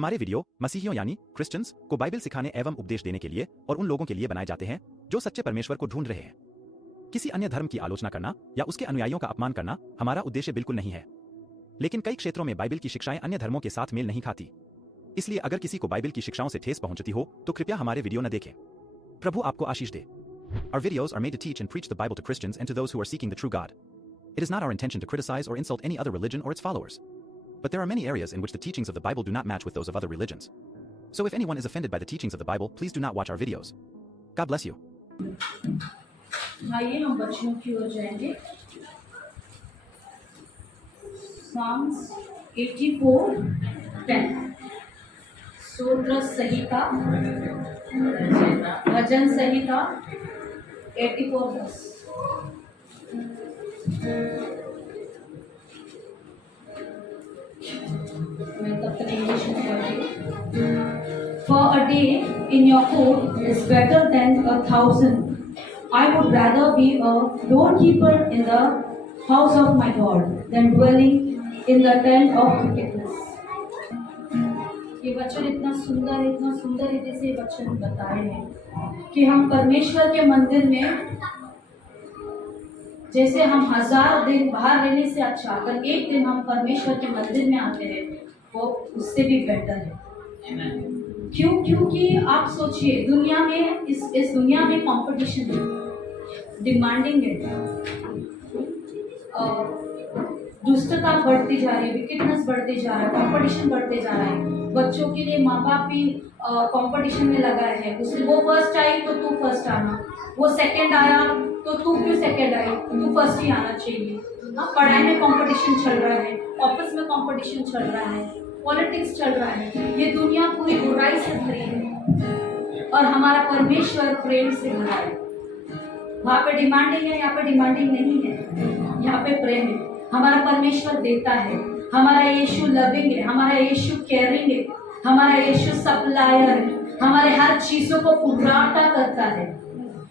हमारे वीडियो मसीहियों यानी क्रिश्चियंस को बाइबल सिखाने एवं उपदेश देने के लिए और उन लोगों के लिए बनाए जाते हैं जो सच्चे परमेश्वर को ढूंढ रहे हैं। किसी अन्य धर्म की आलोचना करना या उसके अनुयायियों का अपमान करना हमारा उद्देश्य बिल्कुल नहीं है। लेकिन कई क्षेत्रों में बाइबल की शिक्षाएं अन्य धर्मों के साथ मेल नहीं खाती। इसलिए अगर किसी को बाइबल की शिक्षाओं से ठेस पहुंचती हो तो कृपया हमारे वीडियो न देखें। प्रभु आपको आशीष दे। Our videos are made to teach and preach the Bible to Christians and to those who are seeking the true God. It is not our intention to criticize or insult any other religion or its followers. But there are many areas in which the teachings of the Bible do not match with those of other religions. So if anyone is offended by the teachings of the Bible, please do not watch our videos. God bless you. आइए हम बच्चों की ओर जाएंगे। Psalms 84:10 स्तोत्र संहिता भजन संहिता 84:10 मैं तब तक English में पढ़ती। For a day in your court is better than 1,000. I would rather be a doorkeeper in the house of my God than dwelling in the tent of wickedness. ये वचन इतना सुंदर रीति से वचन बताए हैं कि हम परमेश्वर के मंदिर में जैसे हम 1000 दिन बाहर रहने से अच्छा अगर एक दिन हम परमेश्वर के मंदिर में आते हैं वो उससे भी बेटर है। क्यों? क्योंकि आप सोचिए दुनिया में इस दुनिया में कंपटीशन है, डिमांडिंग है, दुष्टता बढ़ती जा रही है, विकेटनेस बढ़ती जा रहा है, कंपटीशन बढ़ते जा रहा है। बच्चों के लिए माँ बाप भी कंपटीशन में लगाए हैं। उसने वो फर्स्ट आई तो तू फर्स्ट आना, वो सेकंड आया तो तू क्यों सेकंड आई, तू फर्स्ट ही आना चाहिए। पढ़ाई में कंपटीशन चल रहा है, ऑफिस में कंपटीशन चल रहा है, पॉलिटिक्स चल रहा है। ये दुनिया पूरी बुराई से भरी है और हमारा परमेश्वर प्रेम से भरा है। वहाँ पे डिमांडिंग है, यहाँ पे डिमांडिंग नहीं है, यहाँ पे प्रेम है। हमारा परमेश्वर देता है, हमारा यीशु लविंग है, हमारा यीशु केयरिंग है, हमारा यीशु सप्लायर है, हमारे हर चीजों को पूरा करता है।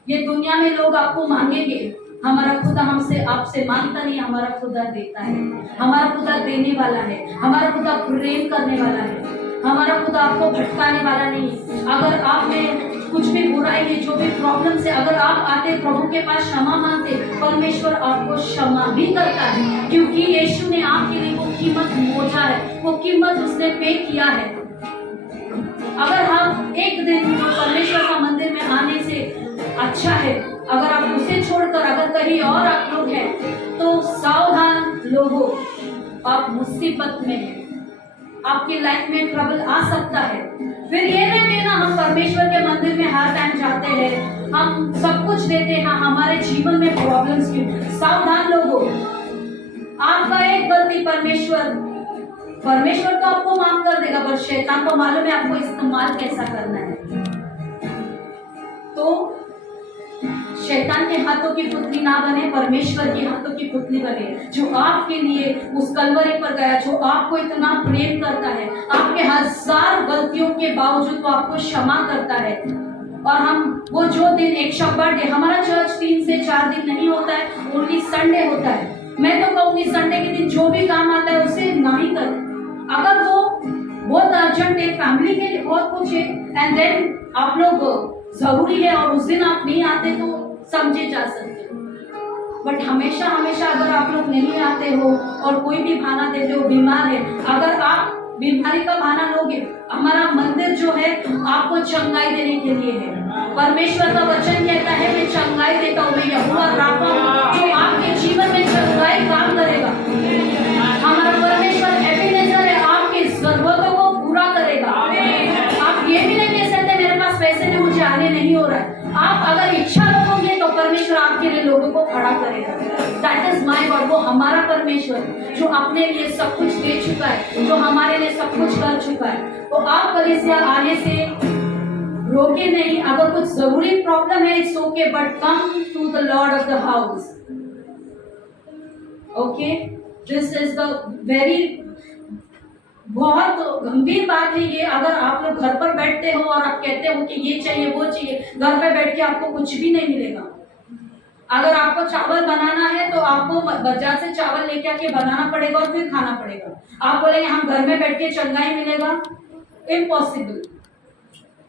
ये दुनिया में लोग आपको मांगेंगे, हमारा खुदा हमसे आपसे मांगता नहीं, हमारा खुदा देता है। हमारा खुदा देने वाला है, हमारा खुदा प्रेम करने वाला है, हमारा खुदा आपको भटकाने वाला नहीं। अगर आप में कुछ भी बुराई है, जो भी प्रॉब्लम से अगर आप आते प्रभु के पास क्षमा मांगते, परमेश्वर आपको क्षमा भी करता है, क्योंकि यीशु ने आपके लिए वो कीमत मोजा है, वो कीमत उसने पे किया है। अगर हम एक दिन परमेश्वर का मंदिर में आने से अच्छा है, अगर आप उसे छोड़कर अगर कहीं और आप लोग हैं तो सावधान लोगों, आप मुसीबत में हैं, आपकी लाइफ में ट्रबल आ सकता है। फिर ये नहीं कहना हम परमेश्वर के मंदिर में हर टाइम जाते हैं, हम सब कुछ देते हैं, हमारे जीवन में प्रॉब्लम्स क्यों। सावधान लोगों, आपका एक गलती परमेश्वर तो आपको माफ कर देगा, पर शैतान को मालूम है आपको इस्तेमाल कैसा करना है। तो शैतान के हाथों की पुतली ना बने, परमेश्वर के हाथों की पुतली बने, जो आपके लिए उस कलवरी पर गया, जो आपको इतना प्रेम करता है, आपके 1000 गलतियों के बावजूद वो आपको क्षमा करता है। और हम वो जो दिन एक शब्बत डे, हमारा चर्च 3 से 4 दिन नहीं होता है, ओनली संडे होता है। मैं तो कहूँगी संडे के दिन जो भी काम आता है उसे ना ही करें। अगर वो बहुत अर्जेंट है, फैमिली के लिए बहुत कुछ है, एंड देन आप लोग जरूरी है और उस दिन आप नहीं आते तो समझे जा सकते। बट हमेशा अगर आप लोग नहीं आते हो और कोई भी बहाना देते हो, बीमार है, अगर आप बीमारी का बहाना लोगे, हमारा मंदिर जो है आपको चंगाई देने के लिए है। परमेश्वर का वचन कहता है मैं चंगाई देता हूँ, मैं यहोवा राफा जो आपके जीवन में चंगाई काम करेगा। हमारा परमेश्वर एबेनेजर है, आपकी जरूरतों को पूरा करेगा। आप ये भी नहीं कह सकते मेरे पास पैसे नहीं, मुझे आगे नहीं हो रहा है। आप अगर इच्छा रखोगे तो परमेश्वर आपके लिए लोगों को खड़ा करेगा। दैट इज माय गॉड, वो हमारा परमेश्वर जो अपने लिए सब कुछ दे चुका है, जो हमारे लिए सब कुछ कर चुका है। तो आप कलीसिया आने से रोके नहीं। अगर कुछ जरूरी प्रॉब्लम है it's okay, but come to the lord of the house. Okay, this is the very बहुत गंभीर बात है ये। अगर आप लोग घर पर बैठते हो और आप कहते हो कि ये चाहिए वो चाहिए, घर पे बैठ के आपको कुछ भी नहीं मिलेगा। अगर आपको चावल बनाना है तो आपको बाजार से चावल लेके आके बनाना पड़ेगा और फिर खाना पड़ेगा। आप बोलेंगे हम घर में बैठ के चंगाई मिलेगा, इम्पॉसिबल।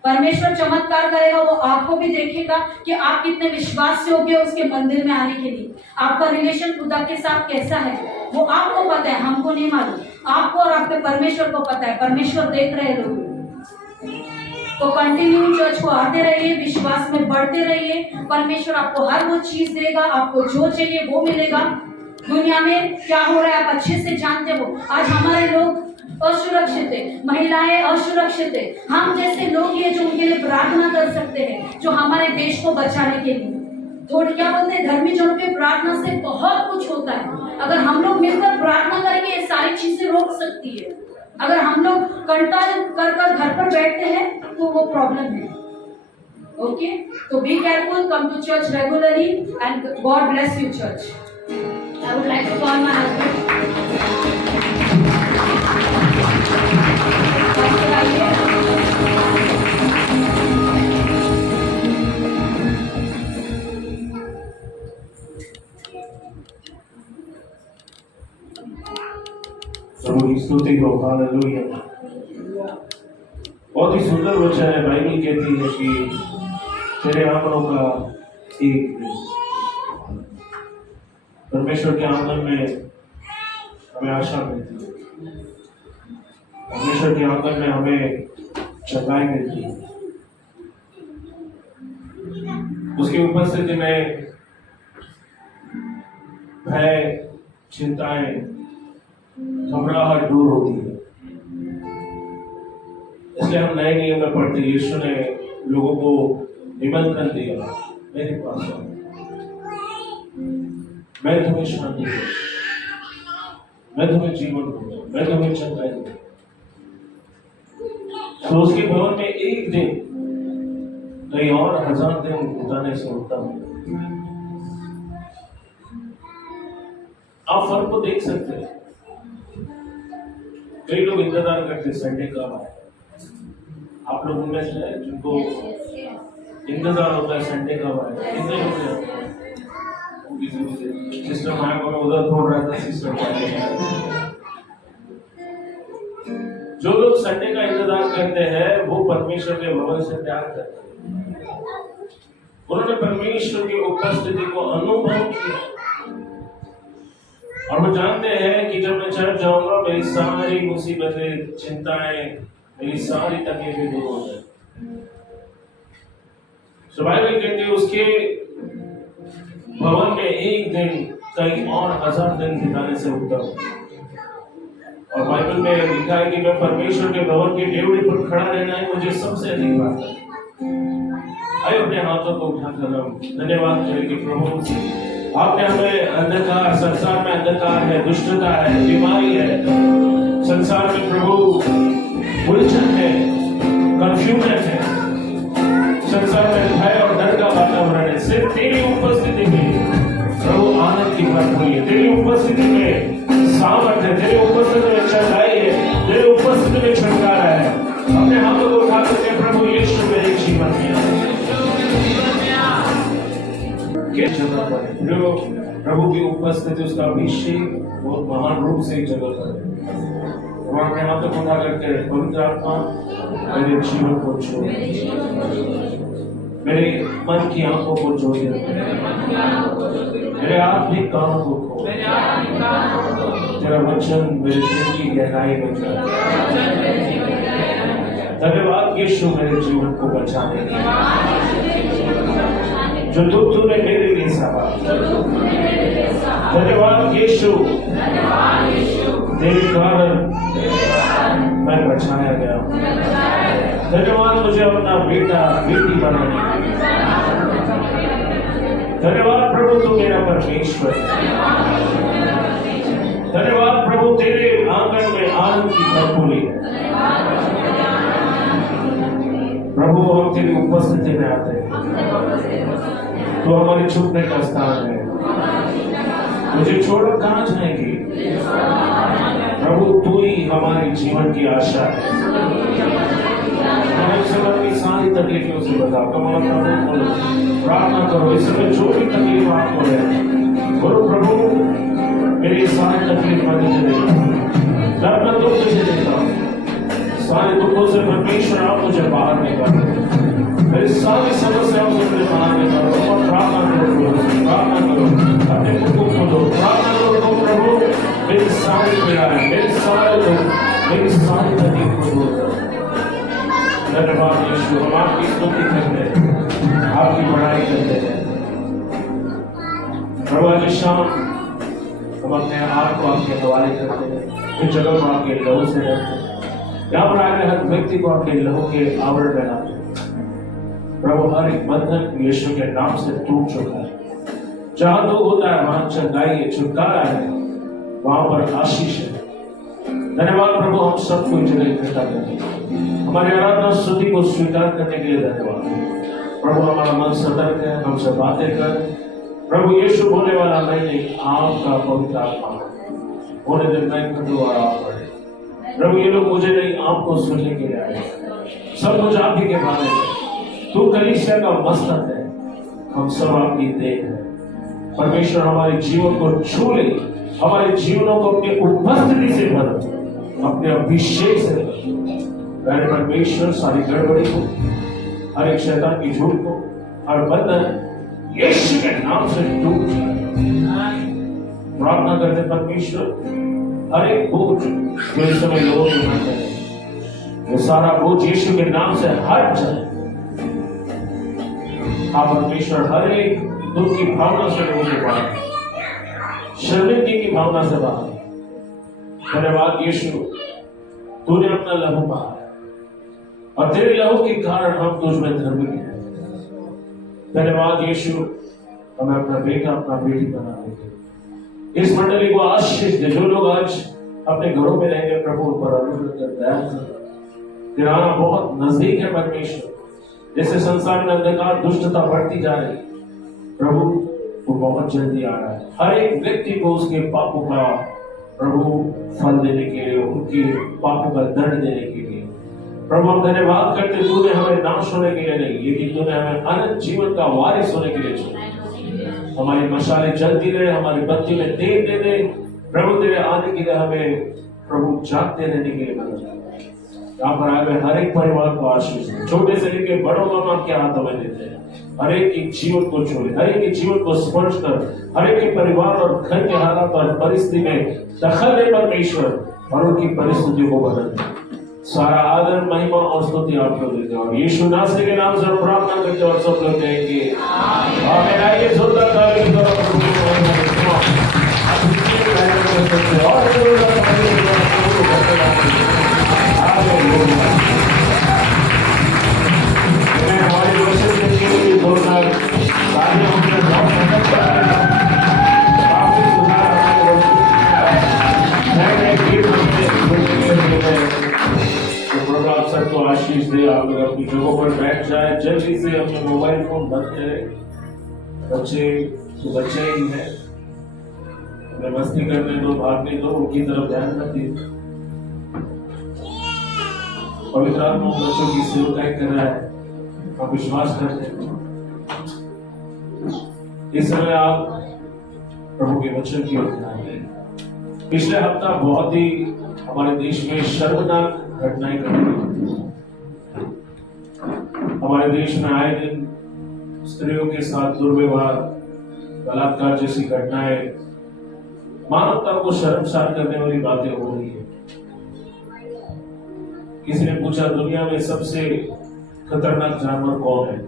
परमेश्वर चमत्कार करेगा, वो आपको भी देखेगा कि आप कितने विश्वास योग्य हो उसके मंदिर में आने के लिए। आपका रिलेशन खुदा के साथ कैसा है वो आपको पता है, हमको नहीं मालूम। आपको और आपके परमेश्वर को पता है, परमेश्वर देख रहे लोग। तो कंटिन्यू चर्च को आते रहिए, विश्वास में बढ़ते रहिए। परमेश्वर आपको हर वो चीज देगा, आपको जो चाहिए वो मिलेगा। दुनिया में क्या हो रहा है आप अच्छे से जानते हो। आज हमारे लोग असुरक्षित है, महिलाएं असुरक्षित है। हम जैसे लोग ये जो उनके लिए प्रार्थना कर सकते हैं, जो हमारे देश को बचाने के लिए। थोड़ी क्या बोलते हैं, धर्मी जनों के प्रार्थना से बहुत कुछ होता है। अगर हम लोग मिलकर प्रार्थना करेंगे ये सारी चीजें रोक सकती है। अगर हम लोग कंटाल कर घर पर बैठते हैं तो वो प्रॉब्लम है। ओके, तो be careful, come to church regularly and God bless you church. I would like to call my husband. प्रभु की स्तुति हो, हालेलुया। बहुत ही सुंदर वचन है। बाइबल कहती है कि तेरे आंगनों का एक परमेश्वर के आंगन में हमें आशा मिलती है, परमेश्वर के आंगन में हमें चंगाई मिलती है। उसकी उपस्थिति में भय, चिंताएं, घबराहट दूर होती है। इसलिए हम नए नियम में पढ़ते यीशु ने लोगों को निमंत्रण दिया, मेरे पास आओ, मैं तुम्हें शांति दूं, मैं तुम्हें जीवन दूंगा, मैं तुम्हें चंगाई दूंगा। तो उसके भवन में एक दिन कहीं और 1000 दिन बिताने से उत्तम है। आप फर्क को देख सकते हैं। कई लोग इंतजार करते संडे कब आए। आप लोग उनमें से हैं जिनको इंतजार होता है संडे कब आए। कितने लोग हैं? सिस्टर माया को मैं उधर छोड़ रहा था, सिस्टर जो लोग संडे का इंतजार करते हैं वो परमेश्वर के भवन से प्यार करते हैं। उन्होंने परमेश्वर की उपस्थिति को अनुभव किया और वो जानते हैं कि जब मैं चर्च जाऊंगा मेरी सारी मुसीबतें, चिंताएं, मेरी सारी तकलीफें दूर हो जाए। बाइबल कहती है उसके भवन में एक दिन कहीं और 1000 दिन बिताने से उत्तम। और बाइबल में लिखा है कि मैं परमेश्वर के भवन की डेवड़ी पर खड़ा रहना है मुझे सबसे अधिक बात है। आइए अपने हाथों को उठाकर हम धन्यवाद करें कि प्रभु आपने हमें अंधकार, संसार में अंधकार है, दुष्टता है, बीमारी है, संसार में प्रभु उलझन है, कंफ्यूजन है, संसार में भय और डर का वातावरण है। सिर्फ तेरी उपस्थिति में प्रभु आनंद की बात हुई है, तेरी उपस्थिति में सामर्थ है, तेरी उपस्थिति में चढ़ाई है, तेरी उपस्थिति में छुटकारा है। अपने हाथों को उठा करके प्रभु यीशु मेरे जीवन में जो प्रभु की उपस्थिति, उसका अभिषेक बहुत महान रूप से एक जगह पर है। और अपने हाथों को उठा करके पवित्र आत्मा मेरे जीवन को छू, मेरे मन की आंखों को जोड़ दे, मेरे आत्मिक कानों को खोल, तेरा वचन मेरे दिल की गहराई में जाए। धन्यवाद यीशु मेरे जीवन को बचाने के लिए, जो दुख तूने मेरे लिए सहा। धन्यवाद यीशु, तेरे कारण मैं बचाया गया। धन्यवाद मुझे अपना बेटा बेटी बनाने। धन्यवाद प्रभु तू मेरा परमेश्वर। धन्यवाद प्रभु तेरे आंगन में आनंद की भरपूरी है। प्रभु हम तेरी उपस्थिति में आते हैं, तो हमारे छुपने का स्थान है। मुझे छोड़ कहाँ जाएंगे प्रभु, तू ही हमारे जीवन की आशा है। अपनी सारी तकलीफों से बता, प्रार्थना करो। इस समय जो भी तकलीफ आपको है बोलो, प्रभु मेरी सारी तकलीफ मैं तुझे देता हूँ, दर्द दुख तुझे देता हूँ, सारे दुखों से परमेश्वर आप मुझे बाहर निकालो, मेरी सारी समस्याओं से मुझे बाहर निकालो। और प्रार्थना करो, प्रार्थना करो, अपने मुख को खोलो, प्रार्थना करो प्रभु मेरी सारी पीड़ाएं, मेरी सारे दुख, मेरी सारी तकलीफ को दूर करो। धन्यवाद यीशु, हम आपकी स्तुति करते हैं, आपकी बड़ाई करते हैं। प्रभु आज शाम हम अपने आप को आपके हवाले करते हैं, इस जगह को आपके लहू से रखते हैं, यहाँ पर आए हर व्यक्ति को आपके लहू के आवरण में लाते हैं। प्रभु हर एक बंधन यीशु के नाम से टूट चुका है। जहाँ दुख होता है वहां चंगाई है, छुटकारा है, वहां पर आशीष है। धन्यवाद प्रभु, हम सबको इस जगह इकट्ठा करने के लिए, हमारी आराधना स्तुति को स्वीकार करने के लिए धन्यवाद प्रभु। हमारा मन सतर्क है, हमसे बातें कर प्रभु। यीशु बोले वाला मैं नहीं, आपका पवित्र आत्मा होने दिन मैं खटू और आप पढ़े। प्रभु ये लोग मुझे नहीं, आपको सुनने के लिए आए, सब कुछ आप ही के बारे में। तू कलीसिया का मस्तक है, हम सब आपकी देन है। परमेश्वर हमारे जीवन को छू ले, हमारे जीवनों को अपनी उपस्थिति से भर, अपने अभिषेक से भर। परमेश्वर सारी गड़बड़ी को, हर एक शैतान की झूठ को, हर बंधन यीशु के नाम से टूट जाए। प्रार्थना करते परमेश्वर, हर एक बोझ जो इस समय लोगों के मन में है, वो सारा बोझ यीशु के नाम से हट जाए। आप परमेश्वर हर एक दुख की भावना से लोगों के बाहर, शर्मिंदगी की भावना से बाहर। धन्यवाद यीशु, तूने अपना लहू बहाया और तेरे लहू के कारण हम तुझ में धर्मी हैं। धन्यवाद यीशु, हमें अपना बेटा अपना बेटी बना देंगे। इस मंडली को आशीष दे। जो लोग आज अपने घरों में रहेंगे प्रभु उन पर अनुग्रह कर, दया कर। तेरा आना बहुत नजदीक है परमेश्वर। जैसे संसार में अंधकार दुष्टता बढ़ती जा रही प्रभु, वो बहुत जल्दी आ रहा है। हर एक व्यक्ति को उसके पापों का प्रभु फल देने के लिए, उनकी पापों का दंड देने के लिए प्रभु हम धन्यवाद करते। तूने हमें नाश होने के लिए नहीं, लेकिन तूने हमें अनंत जीवन का वारिस होने के लिए चुना। हमारी मशालें जलती रहे, हमारी बत्ती में तेल दे दे प्रभु। तेरे आने के लिए हमें प्रभु जागते रहने के लिए मदद। यहाँ पर आए हुए हर एक परिवार को आशीष दे, छोटे से लेकर बड़ों को हम आपके हाथों में देते हैं। हर एक के जीवन को छोड़े, हर एक के जीवन को स्पर्श कर, हर एक के परिवार और घर के हालात और परिस्थिति में दखल दे परमेश्वर, और उनकी परिस्थितियों को बदल दे। सारा आदर महिमा और स्तुति आपको देते हैं और यीशु नासरी के नाम से प्रार्थना करते हैं और सब लोग कहेंगे आमीन। आइए जोरदार ताली की तरफ प्रभु को महिमा देते हैं। आप किसी भी कार्य कर सकते हैं और जोरदार ताली की तरफ प्रभु को करते हैं। हालेलुया। मैं हमारी वर्षिप के लिए जोरदार तालियां उनके साथ करता है। काफी सुधार हमारे वर्षिप नए गीत में प्रभु आप सबको आशीष दे। आप लोग अपनी जगहों पर बैठ जाए, जल्दी से अपने मोबाइल फोन बंद करें। बच्चे तो बच्चे ही हैं, उन्हें मस्ती करने दो, भागने दो, उनकी तरफ ध्यान मत दीजिए। पवित्र आत्मा बच्चों की सेवकाई कर रहा है, आप विश्वास करते हैं। इस समय आप प्रभु के वचन की ओर ध्यान दें। पिछले हफ्ता बहुत ही हमारे देश में शर्मनाक घटनाएं घटी। हमारे देश में आए दिन स्त्रियों के साथ दुर्व्यवहार, बलात्कार जैसी घटनाएं, मानवता को शर्मसार करने वाली बातें हो रही है। किसी ने पूछा दुनिया में सबसे खतरनाक जानवर कौन है?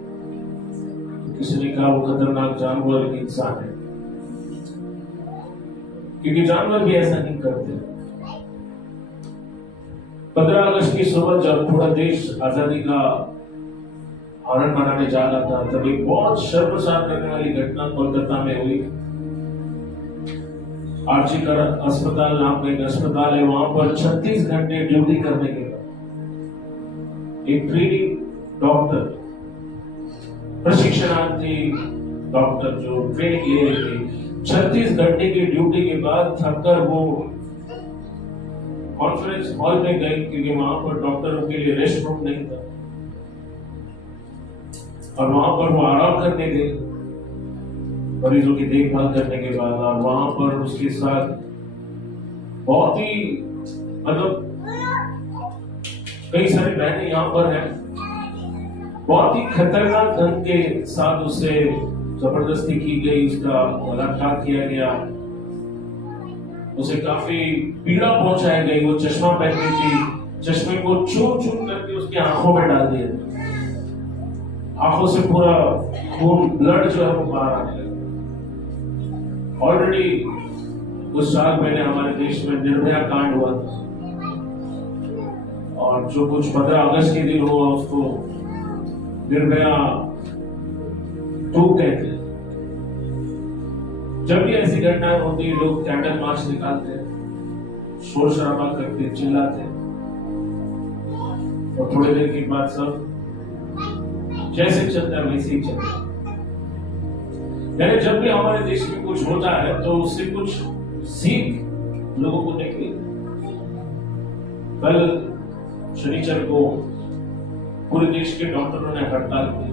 किसी ने कहा वो खतरनाक जानवर इंसान है, क्योंकि जानवर भी ऐसा नहीं करते। 15 अगस्त की सुबह जब पूरा देश आजादी का आनंद मनाने जा रहा था, तब एक बहुत शर्मसार करने वाली घटना कोलकाता में हुई। आरजी कर अस्पताल नाम का एक अस्पताल है, वहां पर 36 घंटे ड्यूटी करने के बाद एक ट्रेनिंग डॉक्टर, प्रशिक्षणार्थी डॉक्टर जो ट्रेनिंग ले रहे थे, 36 घंटे की ड्यूटी के बाद थककर वो कॉन्फ्रेंस हॉल में गए, क्योंकि वहां पर डॉक्टरों के लिए रेस्ट रूम नहीं था, और वहां पर वो आराम करने गए मरीजों की देखभाल करने के बाद। और वहां पर उसके साथ बहुत ही मतलब कई सारी बहनें यहाँ पर हैं, बहुत ही खतरनाक ढंग के साथ उससे जबरदस्ती की गई, उसका बलात्कार किया गया, उसे काफी पीड़ा पहुंचाई गई। वो चश्मा पहनती थी, चश्मे को चूर चूर करके उसकी आंखों में डाल दिया, आंखों से पूरा खून, ब्लड जो है वो बाहर आने लगा। ऑलरेडी कुछ साल पहले हमारे देश में निर्भया कांड हुआ था, और जो कुछ 15 अगस्त के दिन हुआ उसको निर्भया 2 कहते हैं। जब भी ऐसी घटनाएं होती है, लोग कैंडल मार्च निकालते हैं, शोर शराबा करते, चिल्लाते, और थोड़ी देर के बाद सब जैसे चलता है वैसे ही चलता है। यानी जब भी हमारे देश में कुछ होता है तो उससे कुछ सीख लोगों को निकली। कल शनिचर को पूरे देश के डॉक्टरों ने हड़ताल की,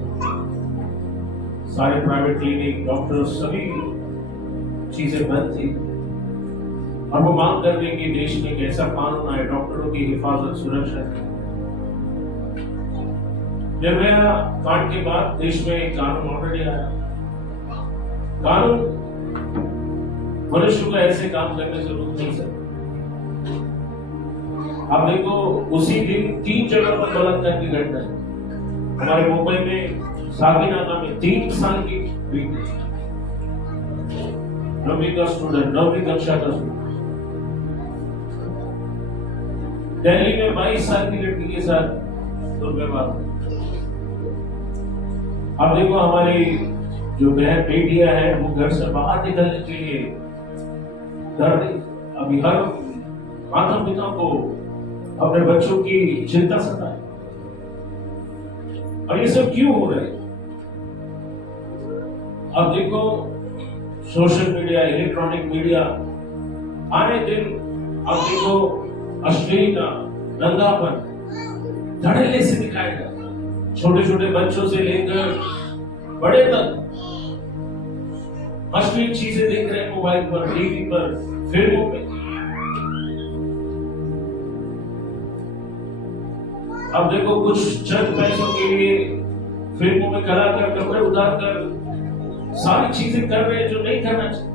सारे प्राइवेट क्लिनिक, डॉक्टर, सभी चीजें बंद थी, और वो मांग कर रहे कि देश में एक ऐसा कानून आए, डॉक्टरों की हिफाजत, सुरक्षा। निर्भया कांड के बाद देश में एक कानून ऑलरेडी आया। कानून मनुष्य को ऐसे काम करने से रोक नहीं सकता। आप देखो, उसी दिन 3 जगह पर बलात्कार की घटना है। हमारे मुंबई में सागिनाका में 3 साल की बेटी, 9वीं का स्टूडेंट, 9वीं कक्षा का स्टूडेंट। दिल्ली में 22 साल की लड़की के साथ दुर्व्यवहार। अब देखो, हमारी जो बहन बेटियां हैं वो घर से बाहर निकलने के लिए डर रही। अभी हर माता पिता को अपने बच्चों की चिंता सताए, और ये सब क्यों हो रहा है? अब देखो, सोशल मीडिया, इलेक्ट्रॉनिक मीडिया, आने दिन अब देखो अश्लीलता, नंगापन धड़ल्ले से दिखाएगा। छोटे छोटे बच्चों से लेकर बड़े तक अश्लील चीजें देख रहे हैं मोबाइल पर, टीवी पर, फिल्मों में। अब देखो, कुछ चंद पैसों के लिए फिल्मों में कलाकार कपड़े उतार कर सारी चीजें कर रहे हैं जो नहीं करना चाहिए,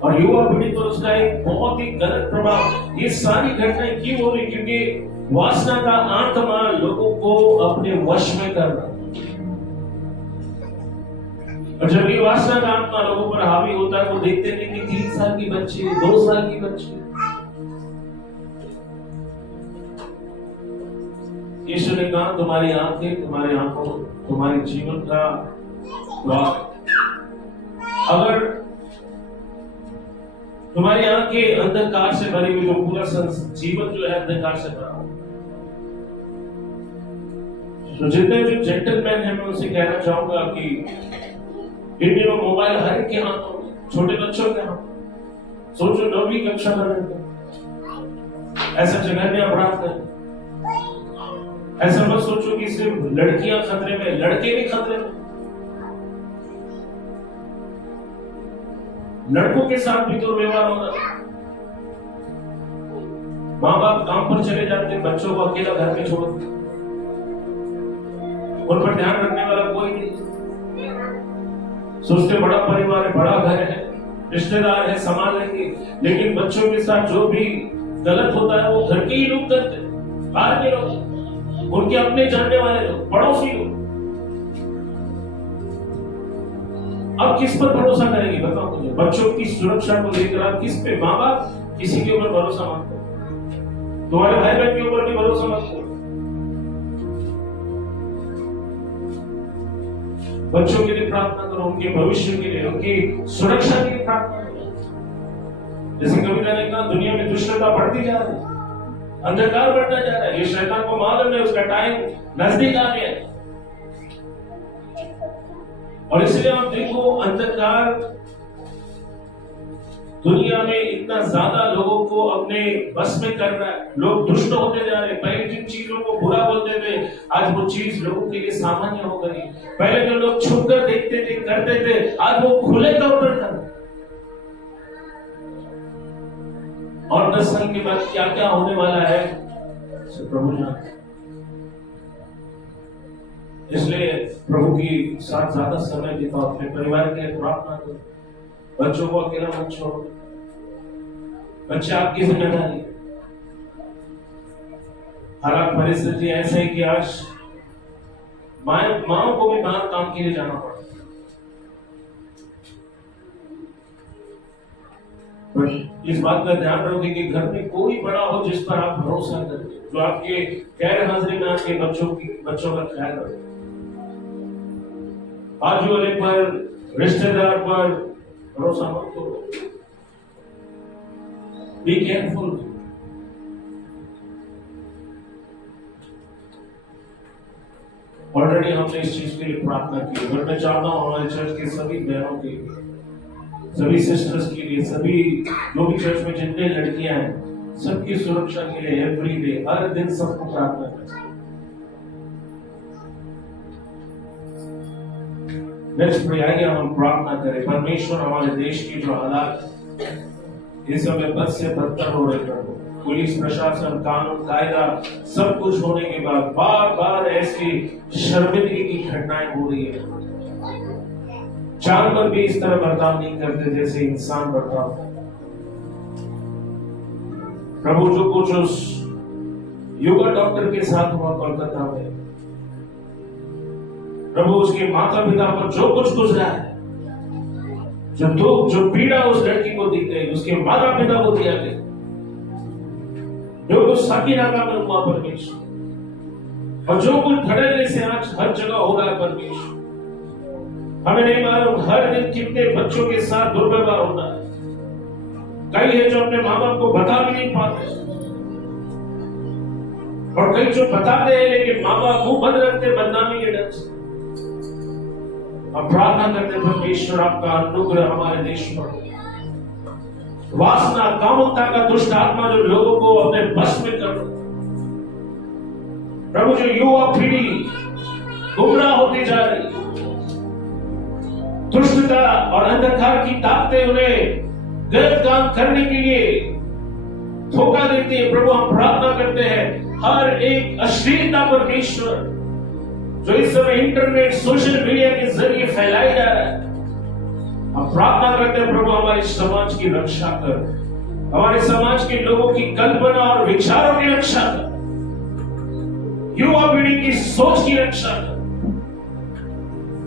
और युवा पीढ़ी पर उसका एक बहुत ही गलत प्रभाव। ये सारी घटनाएं क्यों हो रही? क्योंकि वासना का आत्मा लोगों को अपने वश में कर रहा है, और जब ये वासना का आत्मा लोगों पर हावी होता है, वो देखते हैं कि 3 साल की बच्ची, 2 साल की बच्ची। यीशु ने कहा, तुम्हारी आंखें, तुम्हारी आंखों, तुम्हारे जीवन का द्वार। अगर तुम्हारी आंखें अंधकार से भरी हुई, तो पूरा जीवन जो है अंधकार से भरा हो। तो जितने जो जेंटलमैन हैं, मैं उनसे कहना चाहूंगा कि इन दिनों मोबाइल हर एक के हाथों में, छोटे बच्चों के हाथ। सोचो, 9वीं कक्षा में ऐसा जघन्य अपराध करें। ऐसा मत सोचो कि सिर्फ लड़कियां खतरे में, लड़के भी खतरे में। लड़कों के साथ भी दुर्व्यवहार हो रहा है। माँ बाप काम पर चले जाते, बच्चों को अकेला घर में छोड़ते, उन पर ध्यान रखने वाला कोई नहीं। सोचते बड़ा परिवार है, बड़ा घर है, रिश्तेदार है, संभाल लेंगे, लेकिन बच्चों के साथ जो भी गलत होता है वो घर के ही लोग करते, बाहर के लोग, उनके अपने जानने वाले लोग, पड़ोसी लोग। अब किस पर भरोसा करेंगे बताओ मुझे? बच्चों की सुरक्षा को लेकर आप किस पे? माँ बाप किसी के ऊपर भरोसा मत करो, तुम्हारे भाई बहन के ऊपर भी भरोसा मत करो। बच्चों के लिए प्रार्थना करो, उनके भविष्य के लिए, उनकी सुरक्षा के लिए प्रार्थना करो। जैसे कविता ने कहा, दुनिया में दुष्टता बढ़ती जा रही है, अंधकार बढ़ता जा रहा है। ये शैतान को मालूम है उसका टाइम नजदीक आ गया है, और इसलिए आप देखो, अंधकार दुनिया में इतना ज्यादा लोगों को अपने बस में कर रहा है। लोग दुष्ट होते जा रहे हैं। पहले जिन चीजों को बुरा बोलते थे, आज वो चीज लोगों के लिए सामान्य हो गई। पहले जो लोग छुपकर देखते थे, करते थे, आज वो खुले तौर पर कर। और 10 साल के बाद क्या क्या होने वाला है से प्रभु जानते हैं। इसलिए प्रभु की साथ ज्यादा समय बिताओ, अपने परिवार के लिए प्रार्थना करो, बच्चों को अकेला मत छोड़ो, बच्चे आपकी जिम्मेदारी है। हालात परिस्थिति ऐसे है कि आज माओ को भी बाहर काम के लिए जाना पड़ता है। इस बात का ध्यान रखो कि घर में कोई बड़ा हो जिस पर आप भरोसा करें, जो आपके गैर हाजिरी में आपके बच्चों का ख्याल रखे। बाजू वाले पर, रिश्तेदार पर भरोसा मत करो। Be careful. ऑलरेडी हमने इस चीज के लिए प्रार्थना की, पर मैं चाहता हूं हमारे चर्च के सभी बहनों के लिए, सभी सिस्टर्स के लिए, सभी जो भी चर्च में जितने लड़कियां हैं, सबकी सुरक्षा के लिए एवरी डे, हर दिन सबको प्रार्थना करें। नेक्स्ट प्रे, आइए हम प्रार्थना करें। परमेश्वर, हमारे देश की जो हालात इस समय बद से बदतर हो रहे हैं, पुलिस प्रशासन, कानून कायदा सब कुछ होने के बाद बार बार ऐसी शर्मिंदगी की घटनाएं हो रही है। जानवर भी इस तरह बर्ताव नहीं करते जैसे इंसान बर्ताव करते। प्रभु, जो कुछ उस युवा डॉक्टर के साथ हुआ कोलकाता में, प्रभु उसके माता पिता पर जो कुछ गुजरा है, जो दुख, जो पीड़ा उस लड़की को दी गई, उसके माता पिता को दिया गया, जो कुछ साकिनाका में हुआ परमेश्वर, और जो कुछ धड़ल्ले से आज हर जगह हो रहा है परमेश्वर, हमें नहीं मालूम हर दिन कितने बच्चों के साथ दुर्व्यवहार होता है। कई है जो अपने माँ बाप को बता भी नहीं पाते, और कई जो बताते हैं लेकिन माँ बाप मुंह बंद रखते बदनामी के डर से। हम प्रार्थना करते परमेश्वर, आपका अनुग्रह हमारे देश पर, वासना, कामुकता का दुष्ट आत्मा जो लोगों को अपने बस में कर, प्रभु जो युवा पीढ़ी गुमराह होती जा रही, दुष्टता और अंधकार की ताकतें उन्हें गलत काम करने के लिए धोखा देती है। प्रभु, हम प्रार्थना करते हैं हर एक अश्लीलता परमेश्वर जो इस समय इंटरनेट, सोशल मीडिया के जरिए फैलाई जा रहा है, हम प्रार्थना करते हैं प्रभु हमारे समाज की रक्षा कर, हमारे समाज के लोगों की कल्पना और विचारों की रक्षा कर, युवा पीढ़ी की सोच की रक्षा कर।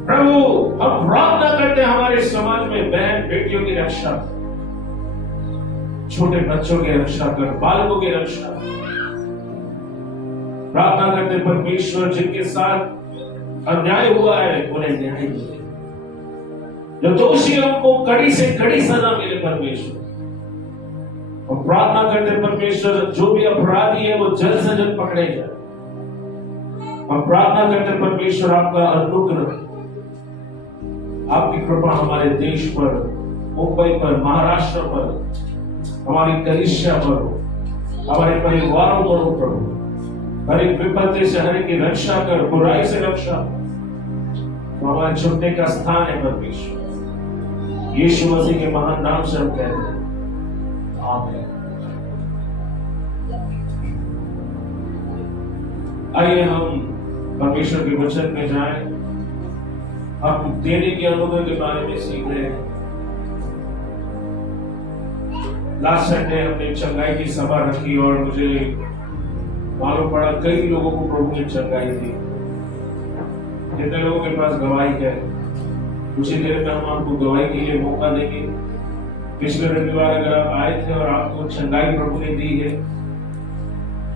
प्रभु, हम प्रार्थना करते हैं हमारे समाज में बहन बेटियों की रक्षा कर, छोटे बच्चों की रक्षा कर, बालकों की रक्षा कर। प्रार्थना करते परमेश्वर, जिनके साथ अन्याय हुआ है उन्हें न्याय मिले, जो दोषी है उनको कड़ी से कड़ी सजा मिले परमेश्वर। और प्रार्थना करते परमेश्वर, जो भी अपराधी है वो जल्द से जल्द पकड़े जाए। हम प्रार्थना करते परमेश्वर, आपका अनुग्रह, आपकी कृपा हमारे देश पर, मुंबई पर, महाराष्ट्र पर, हमारी कलीसिया पर हो, हमारे परिवारों पर हो प्रभु। हर एक विपत्ति से हर एक की रक्षा कर, बुराई से रक्षा, तो हमारे छुटने का स्थान है परमेश्वर। यीशु मसीह के महान नाम से हम कहते हैं आमीन। आइए हम परमेश्वर के वचन में जाएं। हम देने के अनुभव के बारे में सीख रहे हैं। लास्ट संडे हमने चंगाई की सभा रखी और मुझे मालूम पड़ा कई लोगों को प्रभु ने चंगाई दी। जितने लोगों के पास गवाही है, कुछ ही देर में हम आपको गवाही के लिए मौका देंगे। पिछले रविवार अगर आप आए थे और आपको चंगाई प्रभु ने दी है,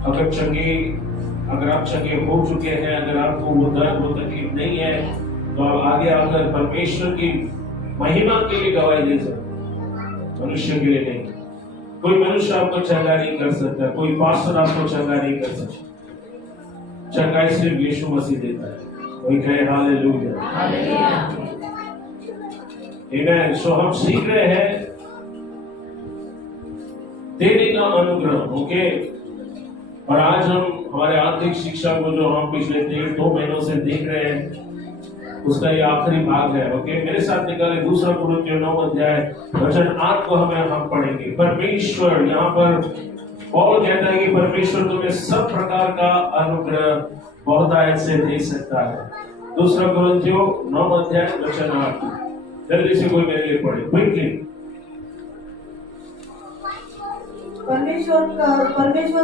अगर आप चंगे हो चुके हैं, अगर आपको वो दर्द, वो तकलीफ नहीं है, तो आप आगे आकर परमेश्वर की महिमा के लिए गवाही दे सकते, मनुष्य के लिए नहीं। कोई मनुष्य आपको चंगा नहीं कर सकता, कोई पास्टर आपको चंगा नहीं कर सकता। चंगाई सिर्फ यीशु मसीह देता है। कोई कहे हालेलुया। आमीन। सो हम सीख रहे हैं देने का अनुग्रह, ओके। और आज हम हमारे आत्मिक शिक्षा को जो हम पिछले 1.5-2 महीनों से देख रहे हैं, उसका ये आखिरी भाग है, ओके। मेरे साथ निकाले 2 कुरिन्थियों 9 अध्याय वचन 8 को हम पढ़ेंगे। परमेश्वर यहाँ पर पौल कहता है कि परमेश्वर तुम्हें सब प्रकार का अनुग्रह बहुतायत से दे सकता है। दूसरा कुरिन्थियों 9 अध्याय वचन 8। जल्दी से कोई मेरे लिए पढ़े क्विकली। परमेश्वर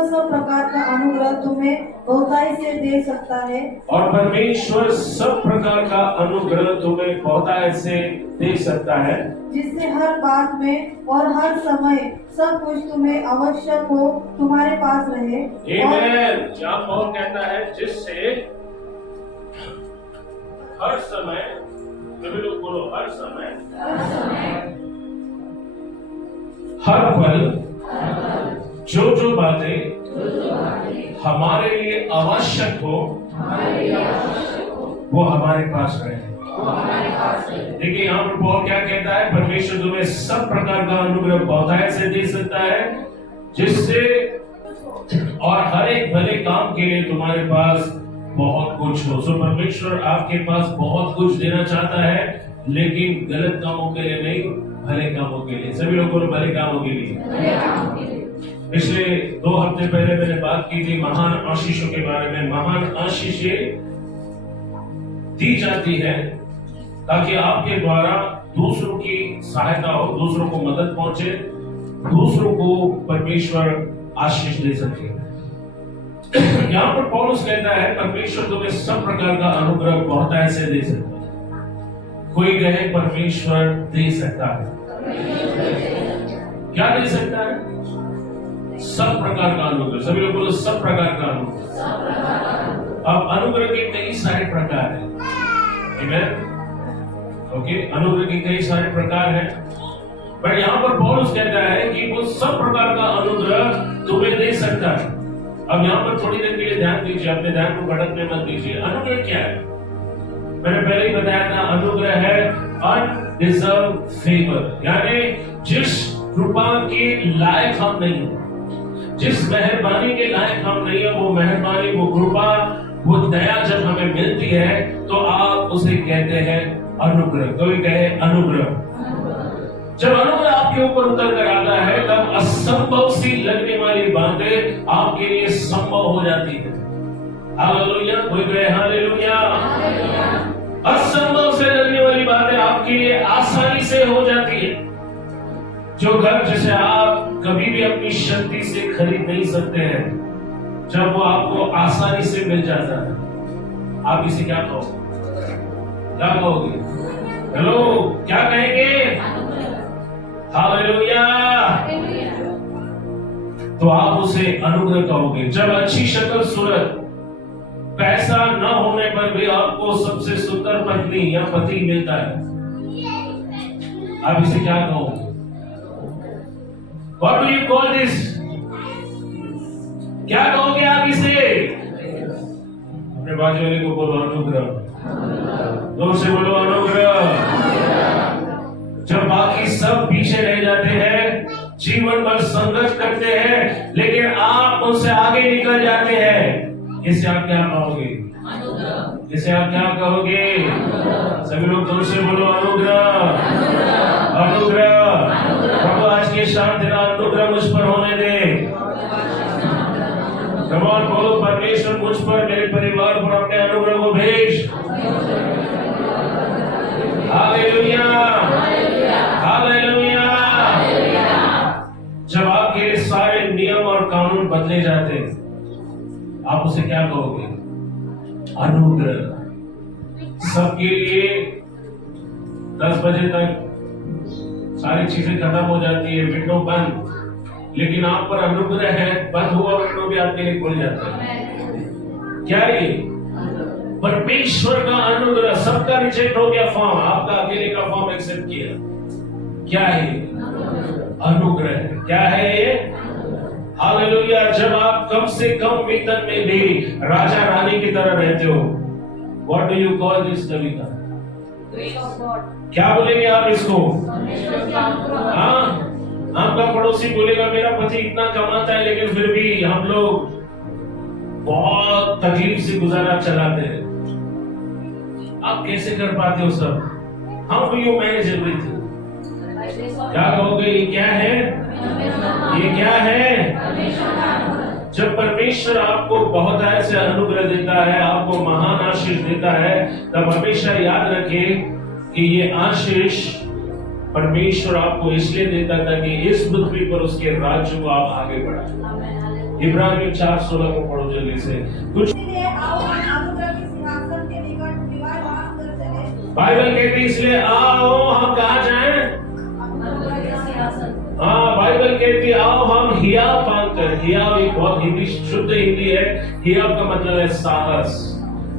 सब प्रकार का अनुग्रह तुम्हें बहुताई से दे सकता है। और परमेश्वर सब प्रकार का अनुग्रह तुम्हें बहुतायत से दे सकता है, जिससे हर बात में और हर समय सब कुछ तुम्हें आवश्यक हो तुम्हारे पास रहे। आमीन। यहाँ पौल कहता है जिससे हर समय, सभी लोग बोलो, हर समय, हर पल जो बातें हमारे लिए आवश्यक हो वो हमारे पास रहे। देखिए यहाँ पर पौल क्या कहता है, परमेश्वर तुम्हें सब प्रकार का अनुग्रह बहुतायत से दे सकता है, जिससे और हर एक भले काम के लिए तुम्हारे पास बहुत कुछ हो। सो परमेश्वर आपके पास बहुत कुछ देना चाहता है, लेकिन गलत कामों के लिए नहीं, भले कामों के लिए। सभी लोगों को भले कामों के लिए। पिछले 2 हफ्ते पहले मैंने बात की थी महान आशीषों के बारे में। महान आशीषें दी जाती है ताकि आपके द्वारा दूसरों की सहायता हो, दूसरों को मदद पहुंचे, दूसरों को परमेश्वर आशीष दे सके। यहाँ पर पौलुस कहता है परमेश्वर तुम्हें सब प्रकार का अनुग्रह बहुतायत से दे सकता है। कोई कहे परमेश्वर दे सकता है। क्या दे सकता है? सब प्रकार का अनुग्रह। सभी लोग बोलो सब प्रकार का अनुग्रह। अब अनुग्रह के कई सारे प्रकार हैं। आमीन। ओके, अनुग्रह के कई सारे प्रकार हैं, पर यहाँ पर पौलुस कहता है कि वो सब प्रकार का अनुग्रह तुम्हें दे सकता है। अब यहाँ पर थोड़ी देर के लिए ध्यान दीजिए, अपने ध्यान को भटकने मत दीजिए। अनुग्रह क्या है? मैंने पहले ही बताया था, अनुग्रह है अनडिजर्व फेवर, यानी जिस कृपा के लायक हम नहीं, जिस मेहरबानी के लायक हम नहीं है, वो मेहरबानी, वो कृपा, वो दया जब हमें मिलती है तो आप उसे कहते हैं अनुग्रह। कोई कहे अनुग्रह। जब अनुग्रह आपके ऊपर उतर कर आता है तब असंभव सी लगने वाली बातें आपके लिए संभव हो जाती है। हालेलुया। कोई कहे हालेलुया। असंभव से लगने वाली बातें आपके लिए आसानी से हो जाती है। जो घर जिसे आप कभी भी अपनी शक्ति से खरीद नहीं सकते हैं, जब वो आपको आसानी से मिल जाता है, आप इसे क्या कहोगे? क्या कहोगे? हेलो, क्या कहेंगे? हालेलुया। तो आप उसे अनुग्रह कहोगे। जब अच्छी शक्ल सूरत, पैसा न होने पर भी आपको सबसे सुंदर पत्नी या पति मिलता है, आप इसे क्या कहोगे? What do you call this? क्या कहोगे आप इसे? अपने बाजू वाले को बोलो अनुग्रह। जोर से बोलो अनुग्रह। जब बाकी सब पीछे रह जाते हैं, जीवन भर संघर्ष करते हैं, लेकिन आप उनसे आगे निकल जाते हैं, इसे आप क्या कहोगे? इसे आप क्या कहोगे? सभी लोग जोर से बोलो अनुग्रह। अनुग्रह। प्रभु आज के शाम दिन अनुग्रह मुझ पर होने दे। भगवान बोलो परमेश्वर मुझ पर, मेरे परिवार पर अपने अनुग्रह को भेज। हालेलुया। हालेलुया। जब आपके सारे नियम और कानून बदले जाते हैं, आप उसे क्या कहोगे? अनुग्रह। सबके लिए 10 बजे तक सारी चीजें खत्म हो जाती है, विंडो बंद, लेकिन आप पर अनुग्रह है, बंद हुआ विंडो भी आपके लिए खुल जाता है। क्या ये? परमेश्वर का अनुग्रह। सबका रिजेक्ट हो गया फॉर्म, आपका अकेले का फॉर्म एक्सेप्ट किया। क्या है? अनुग्रह। क्या है ये? हालेलुया। जब आप कम से कम वेतन में भी राजा रानी की तरह रहते हो, what do you call this kavita? क्या बोलेंगे आप इसको? हाँ, आपका पड़ोसी बोलेगा मेरा पति इतना कमाता है, लेकिन फिर भी हम लोग बहुत तकलीफ से गुजारा चलाते हैं। आप कैसे कर पाते हो सब? How do you manage everything? क्या कहोगे? ये क्या है? ये क्या है? जब परमेश्वर आपको बहुत ऐसे अनुग्रह देता है, आपको महान आशीष देता है, तब हमेशा याद रखें कि ये आशीष परमेश्वर आपको इसलिए देता था कि इस पृथ्वी पर उसके राज्य को आप आगे बढ़ाएं। इब्रानियों 4:16 को पढ़ो जल्दी से। कुछ इसलिए आओ हम अनुग्रह के सिंहासन के निकट निवास कर चले। बाइबल कहती है इसलिए आओ हम कहाँ जाएं? अनुग्रह के सिंहासन। हाँ, बाइबल कहती है आओ हम हियाव पाकर। हियाव एक बहुत हिंदी शुद्ध हिंदी है। हियाव का मतलब है साहस,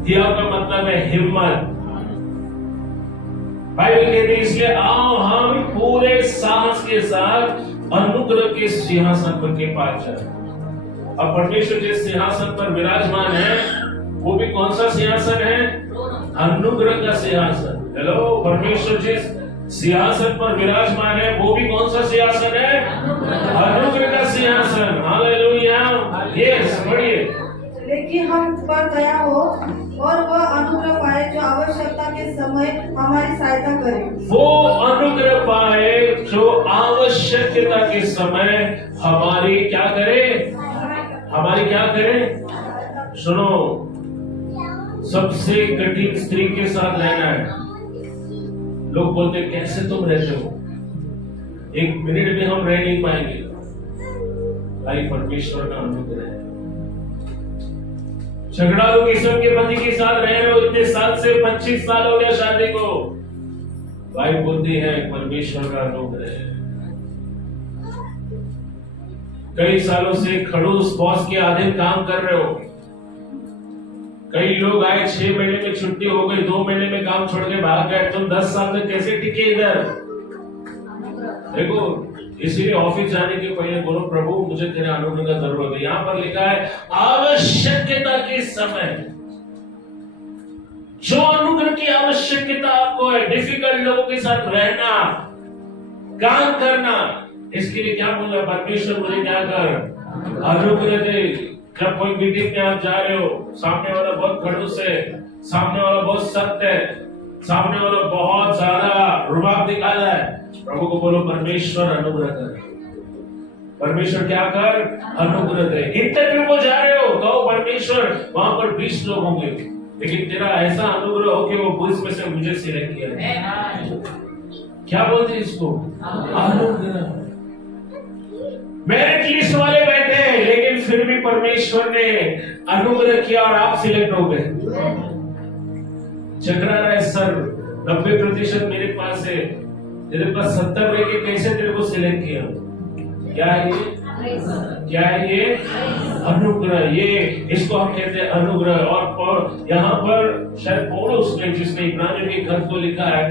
हियाव का मतलब है हिम्मत। बाइबल कहती है इसलिए आओ हम पूरे साहस के साथ अनुग्रह के सिंहासन पर के पास जाए। अब परमेश्वर जिस सिंहासन पर विराजमान है, वो भी कौन सा सिंहासन है? अनुग्रह का सिंहासन। हेलो, परमेश्वर जिस सिंहासन पर विराजमान है, वो भी कौन सा सिंहासन है? अनुग्रह का सिंहासन। हालेलुया। यस, पढ़िए। लेकिन हम पर दया हो और वह अनुग्रह पाए जो आवश्यकता के समय हमारी सहायता करे। वो अनुग्रह पाए जो आवश्यकता के समय हमारी क्या करे? हमारी क्या करे? सुनो, सबसे कठिन स्त्री के साथ रहना है। लोग बोलते कैसे तुम रहते हो? एक मिनट में हम रह नहीं पाएंगे। भाई, परमेश्वर का अनुग्रह है। झगड़ालू किस्म के पति के साथ रह रहे हो इतने साल से, 25 साल हो गया शादी को। भाई बोलती है परमेश्वर का अनुग्रह है। कई सालों से खड़ूस बॉस के अधीन काम कर रहे हो। कई लोग आए 6 महीने में छुट्टी हो गई, 2 महीने में काम छोड़ के भाग गए। तुम 10 साल में कैसे टिके इधर? देखो, इसीलिए ऑफिस जाने के पहले बोलो प्रभु मुझे तेरे अनुग्रह का जरूरत है। यहाँ पर लिखा है आवश्यकता के समय जो अनुग्रह की आवश्यकता आपको है, डिफिकल्ट लोगों के साथ रहना, काम करना, इसके लिए क्या बोल रहा है परमेश्वर? मुझे क्या कर? अनुग्रह दे। जब कोई मीटिंग में आप जा रहे हो, सामने वाला बहुत खड़ूस है, सामने वाला बहुत सख्त है, सामने वाला बहुत ज्यादा रुबाब दिखा रहा है, प्रभु को बोलो परमेश्वर अनुग्रह कर। परमेश्वर क्या कर? अनुग्रह दे। इंटरव्यू को जा रहे हो, कहो परमेश्वर वहां पर 20 लोग होंगे, लेकिन तेरा ऐसा अनुग्रह हो कि वो 20 में से मुझे सिलेक्ट किया है। क्या बोलते हैं इसको? अनुग्रह। मेरिट लिस्ट वाले बैठे हैं, लेकिन फिर भी परमेश्वर ने अनुग्रह किया और आप सिलेक्ट हो गए। चकरा रहा है सर, 90% मेरे पास है, तेरे पास 70 लेके कैसे तेरे को सिलेक्ट किया? क्या है ये? क्या है ये? अनुग्रह। ये इसको हम कहते हैं अनुग्रह। और यहाँ पर शायद पौलुस ने, जिसने इब्रानियों के खत को लिखा है,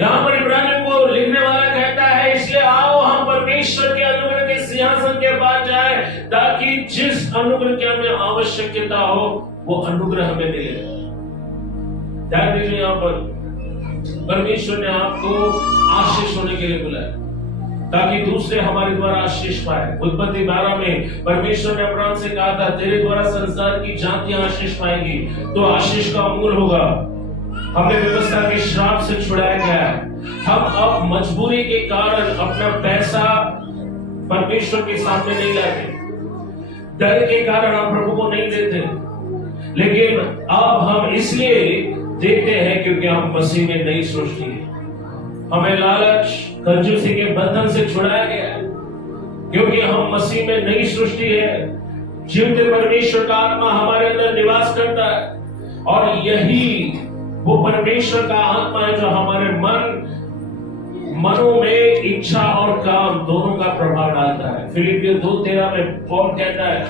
यहाँ पर इब्रानियों को लिखने वाला कहता है इसलिए आओ हम परमेश्वर के अनुग्रह के सिंहासन के पास जाए, ताकि जिस अनुग्रह की हमें आवश्यकता हो वो अनुग्रह हमें मिले। ध्यान दीजिए, यहाँ पर परमेश्वर ने आपको आशीष होने के लिए बुलाया ताकि दूसरे हमारे द्वारा आशीष पाए। उत्पत्ति 12 में परमेश्वर ने अब्राहम से कहा था तेरे द्वारा संसार की जातियां आशीष पाएंगी, तो आशीष का अमूल होगा। हमें व्यवस्था के श्राप से छुड़ाया गया है। हम अब मजबूरी के कारण अपना पैसा परमेश्वर के सामने नहीं लाते, डर के कारण हम प्रभु को नहीं देते, लेकिन अब हम इसलिए देते हैं क्योंकि हम मसीह में नई सृष्टि है। हमें लालच कंजूसी के बंधन से छुड़ाया गया है, क्योंकि हम मसीह में नई सृष्टि है। जीवते परमेश्वर का आत्मा हमारे अंदर निवास करता है, और यही वो परमेश्वर का आत्मा है जो हमारे मनों में इच्छा और काम दोनों का प्रभाव डालता है। फिलिपियों 2:13 में पौल कहता है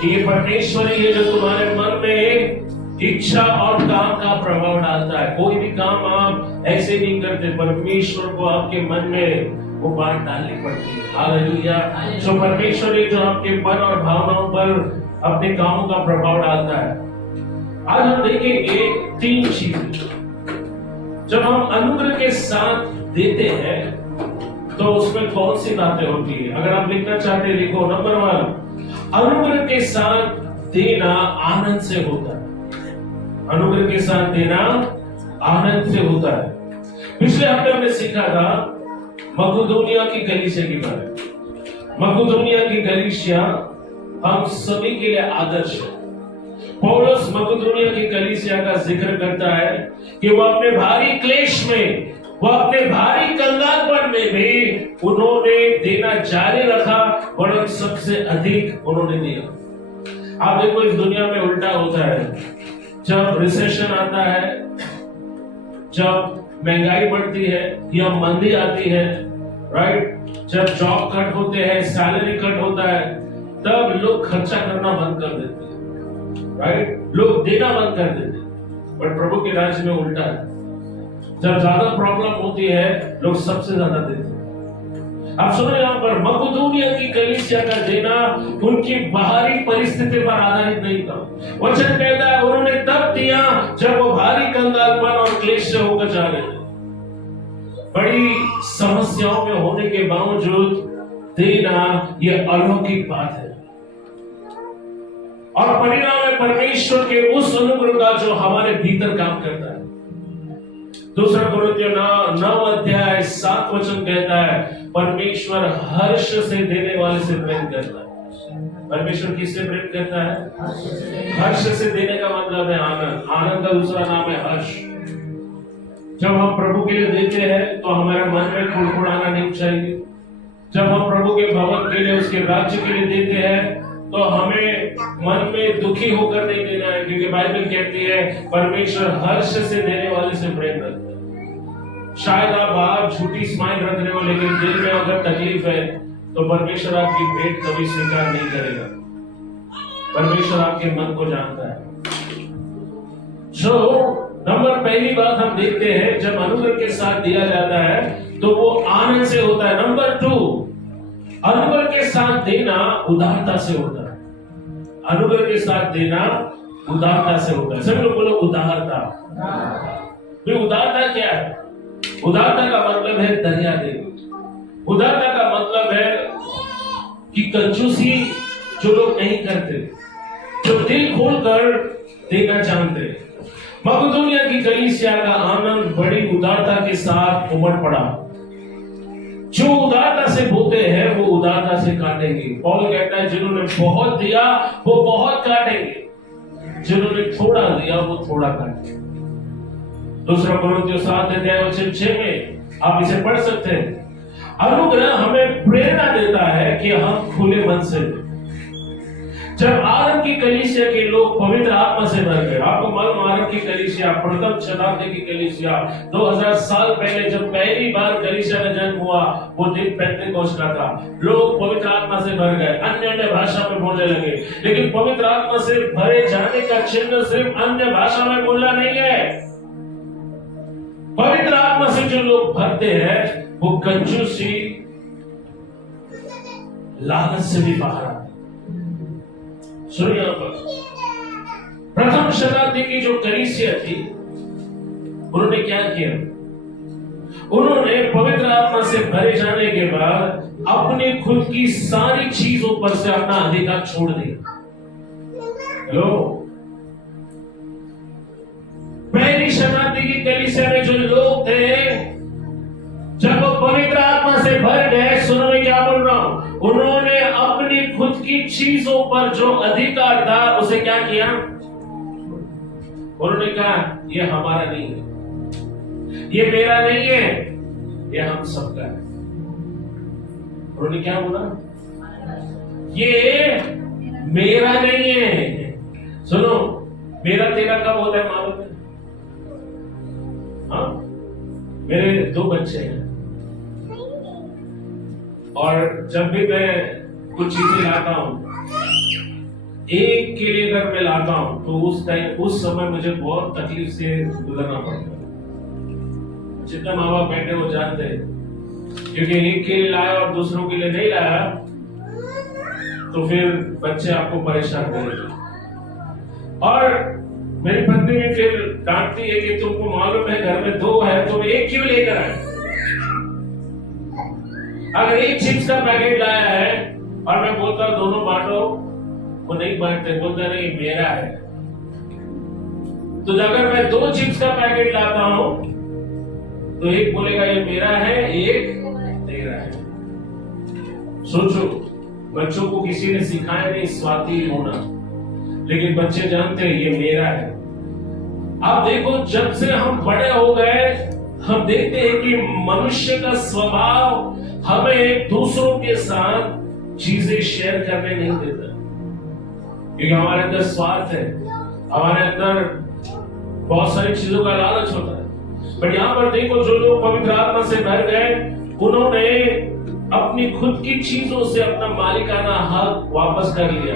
कि ये परमेश्वर ही है जो तुम्हारे मन में इच्छा और काम का प्रभाव डालता है। कोई भी काम आप ऐसे नहीं करते, परमेश्वर को आपके मन में वो बात डालनी पड़ती है। हालेलुया। जो परमेश्वर है जो आपके मन और भावनाओं पर अपने कामों का प्रभाव डालता है। आज हम देखेंगे 3 चीज जब हम अनुग्रह के साथ देते हैं तो उसमें कौन सी बातें होती है। अगर आप लिखना चाहते हैं लिखो। नंबर 1, अनुग्रह के साथ देना आनंद से होता है। अनुग्रह के साथ देना आनंद से होता है। पिछले हफ्ते हमने सीखा था मकदूनिया की कलीसिया के बारे में। मकदूनिया की कलीसिया हम सभी के लिए आदर्श है। पौलुस मकदूनिया की कलीसिया का जिक्र करता है कि वो अपने भारी क्लेश में, वो अपने भारी कंगालपन में भी उन्होंने देना जारी रखा, वरन सबसे अधिक उन्होंने दिया। आप देखो इस दुनिया में उल्टा होता है। जब रिसेशन आता है, जब महंगाई बढ़ती है या मंदी आती है, राइट, जब जॉब कट होते हैं, सैलरी कट होता है, तब लोग खर्चा करना बंद कर देते हैं, राइट, लोग देना बंद कर देते हैं। बट प्रभु के राज्य में उल्टा है। जब ज्यादा प्रॉब्लम होती है, लोग सबसे ज्यादा देते हैं। अब सुनो, यहाँ पर मकदूनिया की कलीसिया का देना उनकी बाहरी परिस्थिति पर आधारित नहीं था। वचन कहता है उन्होंने तब दिया जब वो भारी कंगालपन और क्लेश से होकर जा रहे थे। बड़ी समस्याओं में होने के बावजूद देना यह अलौकिक बात है, और परिणाम है परमेश्वर के उस अनुग्रह का जो हमारे भीतर काम करता है। दूसरा कुरिन्थियों 9 अध्याय 7 वचन कहता है परमेश्वर हर्ष से देने वाले से प्रेम करता है। परमेश्वर किससे प्रेम करता है? हर्ष से देने का मतलब है आनंद। आनंद का दूसरा नाम है हर्ष। जब हम प्रभु के लिए देते हैं तो हमारे मन में कुड़कुड़ाना नहीं चाहिए। जब हम प्रभु के भवन के लिए, उसके राज्य के लिए देते हैं तो हमें मन में दुखी होकर नहीं देना है, क्योंकि बाइबल कहती है परमेश्वर हर्ष से देने वाले से प्रेम करता है। शायद आप बाहर झूठी स्माइल रख रहे हो, लेकिन दिल में अगर तकलीफ है तो परमेश्वर आपकी भेंट कभी स्वीकार नहीं करेगा। परमेश्वर आपके मन को जानता है। नंबर पहली बात हम देखते हैं, जब अनुग्रह के साथ दिया जाता है तो वो आनंद से होता है। नंबर 2, अनुग्रह के साथ देना उदारता से होता है। अनुग्रह के साथ देना उदारता से होता है। सभी लोग बोलो उदारता। उदारता क्या है? उदारता का मतलब है दरिया देना। उदारता का मतलब है कि कंजूसी जो लोग नहीं करते, जो दिल खोलकर देना जानते हैं। मकदूनिया की कलीसिया का आनंद बड़ी उदारता के साथ उमड़ पड़ा। जो उदारता से बोते हैं वो उदारता से काटेंगे। पौल कहता है जिन्होंने बहुत दिया वो बहुत काटेंगे, जिन्होंने थोड़ा दिया वो थोड़ा काटेंगे। दूसरा कुरिन्थियों 7 अध्याय वचन 6 में आप इसे पढ़ सकते हैं। अनुग्रह हमें प्रेरणा देता है कि हम खुले मन से दें। जब आरब की कलीसिया के लोग पवित्र आत्मा से भर गए, आपको मालूम आरब की कलीसिया, प्रथम शताब्दी की कलीसिया, 2000 साल पहले जब पहली बार कलीसिया का जन्म हुआ, वो दिन पेंटेकोस्ट का था। लोग पवित्र आत्मा से भर गए, अन्य भाषा में बोलने लगे। लेकिन पवित्र आत्मा से भरे जाने का चिन्ह सिर्फ अन्य भाषा में बोलना नहीं है। पवित्र आत्मा से जो लोग भरते हैं वो कंजूसी, लालच से भी बाहर आते। सुनिए, प्रथम शताब्दी की जो कलीसिया थी उन्होंने क्या किया? उन्होंने पवित्र आत्मा से भरे जाने के बाद अपने खुद की सारी चीजों पर से अपना अधिकार छोड़ दिया। हेलो, पहली शताब्दी की कलीसिया में जो लोग थे, जब वो पवित्र आत्मा से भर गए, सुनो मैं क्या बोल रहा हूं, उन्होंने अपनी खुद की चीजों पर जो अधिकार था उसे क्या किया? उन्होंने कहा ये हमारा नहीं है, ये मेरा नहीं है, ये हम सबका है। उन्होंने क्या बोला? ये मेरा नहीं है। सुनो, मेरा तेरा कब होता है मालूम है? हाँ, मेरे 2 बच्चे हैं और जब भी मैं कुछ चीजें लाता हूं, एक के लिए अगर मैं लाता हूं तो उस समय मुझे बहुत तकलीफ से गुजरना पड़ता है। जितना माँ बाप बैठे वो जानते हैं, क्योंकि एक के लिए लाया और दूसरों के लिए नहीं लाया तो फिर बच्चे आपको परेशान करेंगे। और मेरी पत्नी भी फिर डांटती है कि तुमको मालूम है घर में 2 है, तुम एक क्यों लेकर आए? अगर एक चिप्स का पैकेट लाया है और मैं बोलता हूं दोनों बांटो, वो नहीं बांटते, बोलता नहीं मेरा है। तो अगर मैं 2 चिप्स का पैकेट लाता हूं तो एक बोलेगा ये मेरा है, एक तेरा है। सोचो, बच्चों को किसी ने सिखाया नहीं स्वार्थी होना, लेकिन बच्चे जानते हैं ये मेरा है। आप देखो जब से हम बड़े हो गए हम देखते हैं कि मनुष्य का स्वभाव हमें दूसरों के साथ चीजें शेयर करने नहीं देता, क्योंकि हमारे अंदर स्वार्थ है, हमारे अंदर बहुत सारी चीजों का लालच होता है। बट यहाँ पर देखो जो लोग पवित्र आत्मा से भर गए उन्होंने अपनी खुद की चीजों से अपना मालिकाना हक वापस कर लिया,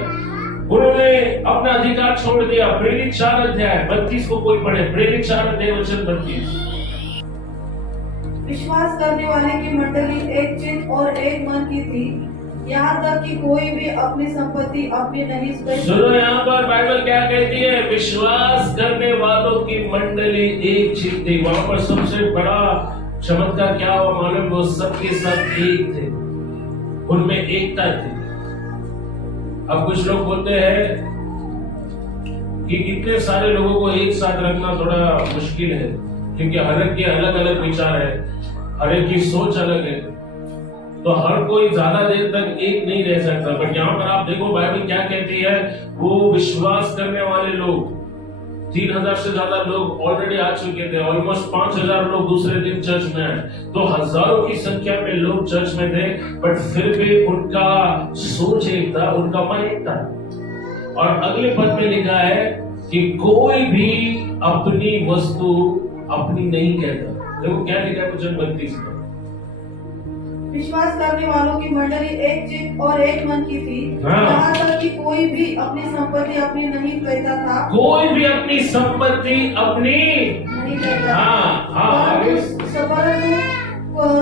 उन्होंने अपना अधिकार छोड़ दिया। प्रेरित 4 अध्याय 32 को कोई पढ़े, प्रेरित 4 अध्याय वचन 32। विश्वास करने वाले की मंडली एक चित्त और एक मन की थी, यहाँ तक कि कोई भी अपनी संपत्ति अपनी नहीं सुनो, यहाँ पर बाइबल क्या कहती है? विश्वास करने वालों की मंडली एक चित्त थी। वहां पर सबसे बड़ा चमत्कार क्या हुआ मालूम? वो सबके सब एक थे, उनमें एकता थी। अब कुछ लोग बोलते हैं कि इतने सारे लोगों को एक साथ रखना थोड़ा मुश्किल है, क्योंकि हर एक के अलग अलग विचार है, हर एक की सोच अलग है, तो हर कोई ज्यादा देर तक एक नहीं रह सकता। बट यहाँ पर आप देखो बाइबल क्या कहती है, वो विश्वास करने वाले लोग 3000 से ज्यादा लोग ऑलरेडी आ चुके थे, ऑलमोस्ट 5000 लोग दूसरे दिन चर्च में आए, तो हजारों की संख्या में लोग चर्च में थे, बट फिर भी उनका सोच एक था, उनका मन एक था। और अगले पद में लिखा है कि कोई भी अपनी वस्तु अपनी नहीं कहता। देखो क्या लिखा है वचन 32 में, विश्वास करने वालों की मंडली एक चित्त और एक मन की थी, हाँ। यहाँ तक कि कोई भी अपनी संपत्ति अपनी नहीं कहता था, कोई भी अपनी संपत्ति अपनी नहीं कहता, परंतु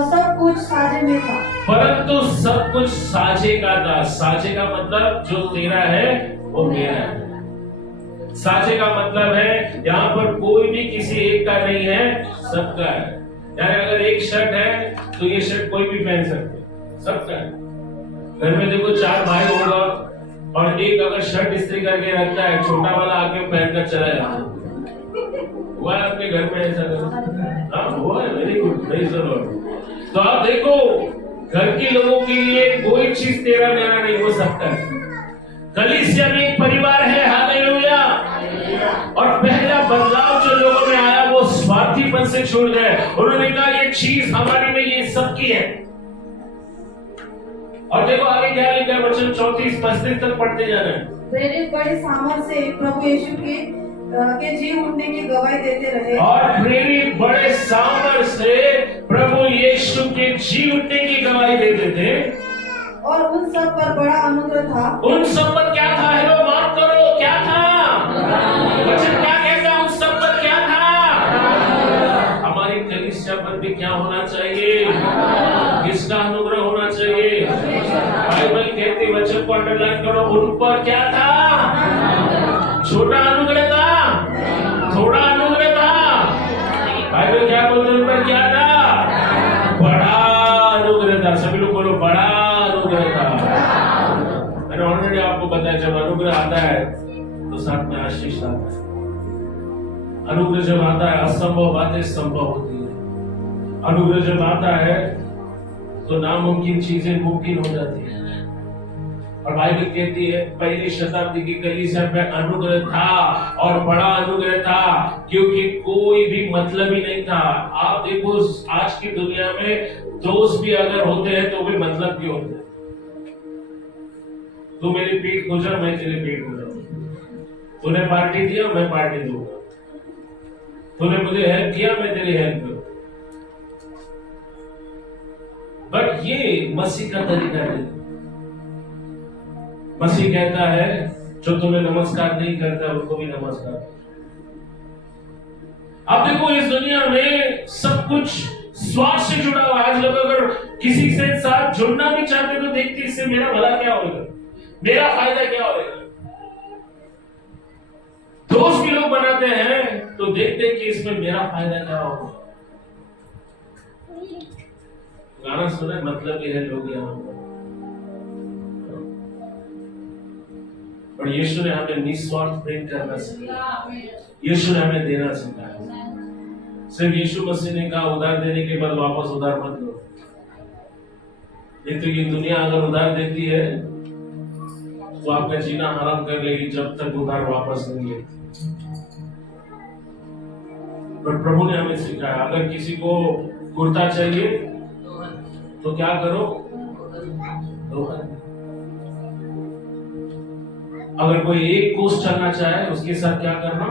सब कुछ साझे में था। परंतु सब कुछ साझे का था। साझे का मतलब जो तेरा है वो मेरा है। साझे का मतलब है यहाँ पर कोई भी किसी एक का नहीं है, सबका है। यानी अगर एक शर्ट है तो ये शर्ट कोई भी पहन सकते, सबका है। घर में देखो 4 भाई होगा और एक अगर शर्ट इस्त्री करके रखता है, छोटा वाला आके पहनकर चला जाता है। हुआ है आपके घर में ऐसा? हुआ है, very good, praise the Lord. तो आप देखो घर के लोगों के लिए कोई चीज तेरा मेरा नहीं, हो सकता है। कलीसिया में एक परिवार है, हालेलुया। और पहला बदलाव जो लोगों में आया वो स्वार्थीपन से छोड़ गए। उन्होंने कहा ये चीज हमारी नहीं, ये सबकी है। और देखो आगे क्या लिखा है, वचन 34-35 तक पढ़ते जा रहे हैं। प्रेरित बड़े सामर्थ से प्रभु यीशु के जी उठने की गवाही देते रहे, और प्रेरित बड़े सामर्थ से प्रभु यीशु के जी उठने की गवाही देते थे, और उन सब पर बड़ा अनुग्रह था। उन सब पर क्या था? हेलो माफ करो, क्या था? वचन क्या कहता? उन सब पर क्या था? हमारी कलीसिया पर भी क्या होना चाहिए? किसका अनुग्रह होना चाहिए? बाइबल कहती, वचन को अंडरलाइन करो, उन पर क्या था? छोटा अनुग्रह था, थोड़ा अनुग्रह था। बाइबल क्या बोलते हैं? उन पर क्या था? बड़ा अनुग्रह था। सभी लोग बोलो, बड़ा अनुग्रह था। मैंने ऑलरेडी आपको बताया, जब अनुग्रह आता है तो साथ में आशीष आता है। अनुग्रह जब आता है असंभव बातें संभव होती है। अनुग्रह जब आता है तो नामुमकिन चीजें मुमकिन हो जाती है। और बाइबल कहती है पहली शताब्दी की कलीसिया में अनुग्रह था, और बड़ा अनुग्रह था, क्योंकि कोई भी मतलब ही नहीं था। आप देखो आज की दुनिया में दोस्त भी अगर होते हैं तो भी मतलब के होते हैं। तू मेरी पीठ खोजा, मैं तेरी पीठ खोजा। तूने पार्टी दिया, मैं पार्टी दूंगा। तूने मुझे हेल्प किया, मैं तेरी हेल्प करूं। बट ये मसीह का तरीका नहीं। मसीह कहता है जो तुम्हें नमस्कार नहीं करता उनको भी नमस्कार। अब देखो इस दुनिया में सब कुछ स्वार्थ से जुड़ा हुआ है। आज लोग अगर किसी से साथ जुड़ना भी चाहते तो देखते इससे मेरा भला क्या होगा, मेरा फायदा क्या होगा। दोस्त भी लोग बनाते हैं तो देखते हैं कि इसमें मेरा फायदा क्या होगा। गाना सुने, मतलब ये है लोग यहाँ पर यीशु ने हमें निस्वार्थ प्रेम करना सिखाया। यीशु ने हमें देना सिखाया। सिर्फ यीशु मसीह ने कहा उधार देने के बाद वापस उधार मत लो। नहीं तो ये दुनिया अगर उधार देती है वो आपका जीना हराम कर लेगी जब तक उधार वापस नहीं ले। पर प्रभु ने हमें सिखाया, अगर किसी को कुर्ता चाहिए तो क्या करो, दो। अगर कोई एक कोस चलना चाहे उसके साथ क्या करना।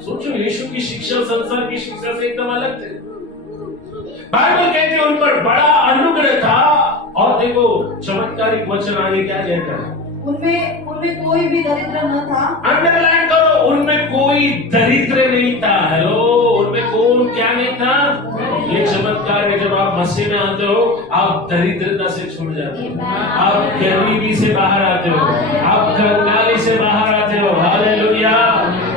सोचो, यीशु की शिक्षा संसार की शिक्षा से एकदम अलग थे। बाइबल कहते हैं उन पर बड़ा अनुग्रह था। और देखो चमत्कारिक वचन आगे क्या कहता है, उनमें कोई भी दरिद्र न था। अंडरलाइन करो, उनमें कोई दरिद्र नहीं था। हेलो, उनमें कौन क्या नहीं था। ये चमत्कार है, जब आप मसीह में आते हो आप दरिद्रता से छूट जाते हो, आप गरीबी से बाहर आते हो, आप कंगाली से बाहर आते हो। हालेलुया।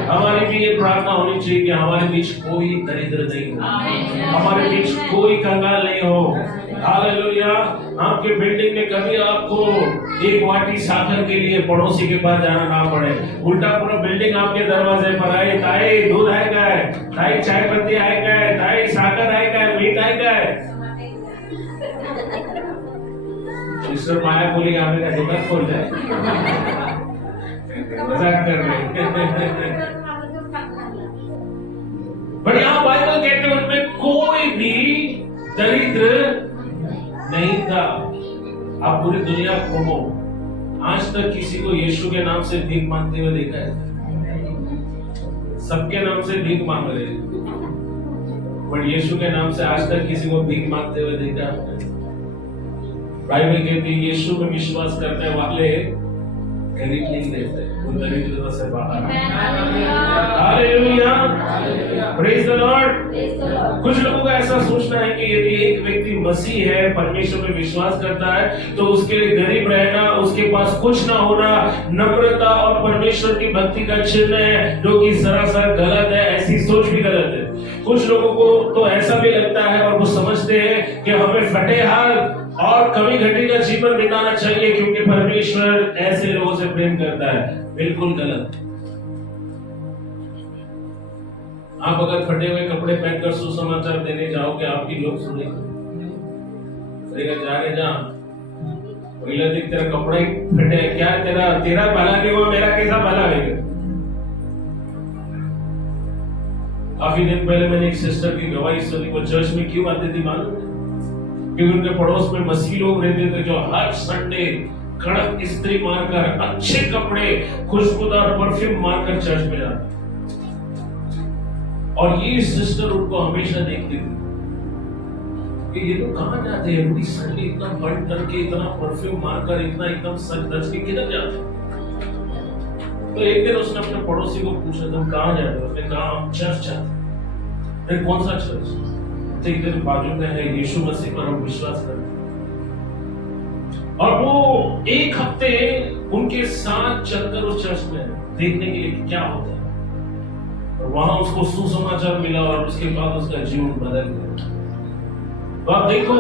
हमारी भी ये प्रार्थना होनी चाहिए कि हमारे बीच कोई दरिद्र नहीं हो, हमारे बीच कोई कंगाल नहीं हो। हालेलुया। आपके बिल्डिंग में कभी आपको एक वाटी साकर के लिए पड़ोसी के पास जाना ना पड़े, उल्टा पूरा बिल्डिंग आपके दरवाजे पर आए, ताई दूध आएगा है, ताई चाय पत्ती आएगा है, ताई साकर आएगा है, मीट आएगा है। ईश्वर माया बोली हमें का दुकान खोल जाए। मजाक कर रहे। पर यहाँ बाइबल कहते हैं उनमें कोई भी दरिद्र नहीं था। आप पूरी दुनिया घूमो, आज तक किसी को यीशु के नाम से भीख मांगते हुए देखा है? सबके नाम से भीख मांग रहे हैं, बट यीशु के नाम से आज तक किसी को भीख मांगते हुए देखा है? बाइबल कहती है यीशु में विश्वास करने वाले गरीब नहीं रहते, वो दरिद्रता से बाहर। Hallelujah, praise the Lord. कुछ लोगों का ऐसा सोचना है कि यदि एक व्यक्ति मसीह है, परमेश्वर में विश्वास करता है, तो उसके लिए गरीब रहना, उसके पास कुछ ना होना नम्रता और परमेश्वर की भक्ति का चिन्ह है, जो कि सरासर गलत है। ऐसी सोच भी गलत है। कुछ लोगों को तो ऐसा भी लगता है और वो समझते हैं कि हमें फटे हाल और कमी घटी का जीवन बिताना चाहिए क्योंकि परमेश्वर ऐसे लोगों से प्रेम करता है। बिल्कुल गलत। आप अगर फटे हुए कपड़े पहनकर सुसमाचार देने जाओगे, आपकी लोग सुनेंगे, जाने जा तेरा कपड़ा ही फटे, क्या तेरा भला नहीं हुआ, मेरा कैसा भला रहेगा। काफी दिन पहले मैंने एक सिस्टर की गवाही सुनी। वो चर्च में क्यों आती थी मालूम है? क्योंकि उनके पड़ोस में मसीह लोग रहते थे जो हर संडे कड़क इस्त्री मारकर, अच्छे कपड़े, खुशबूदार परफ्यूम मारकर चर्च में जाते। और ये सिस्टर उनको हमेशा देखती थी कि ये लोग कहाँ जाते हैं पूरी संडे, इतना बंद करके, इतना परफ्यूम मारकर, इतना एकदम सज धज के किधर जाते। तो एक दिन उसने अपने पड़ोसी को पूछा, तुम कहाँ जाते हो? उसने कहा हम चर्च जाते। फिर कौन सा चर्च? तो इधर बाजू में है, यीशु मसीह पर हम विश्वास करते। और वो एक हफ्ते उनके साथ चलकर उस चर्च में देखने के लिए क्या होता है। और वहां उसको सुसमाचार मिला और उसके बाद उसका जीवन बदल गया। तो आप देखो,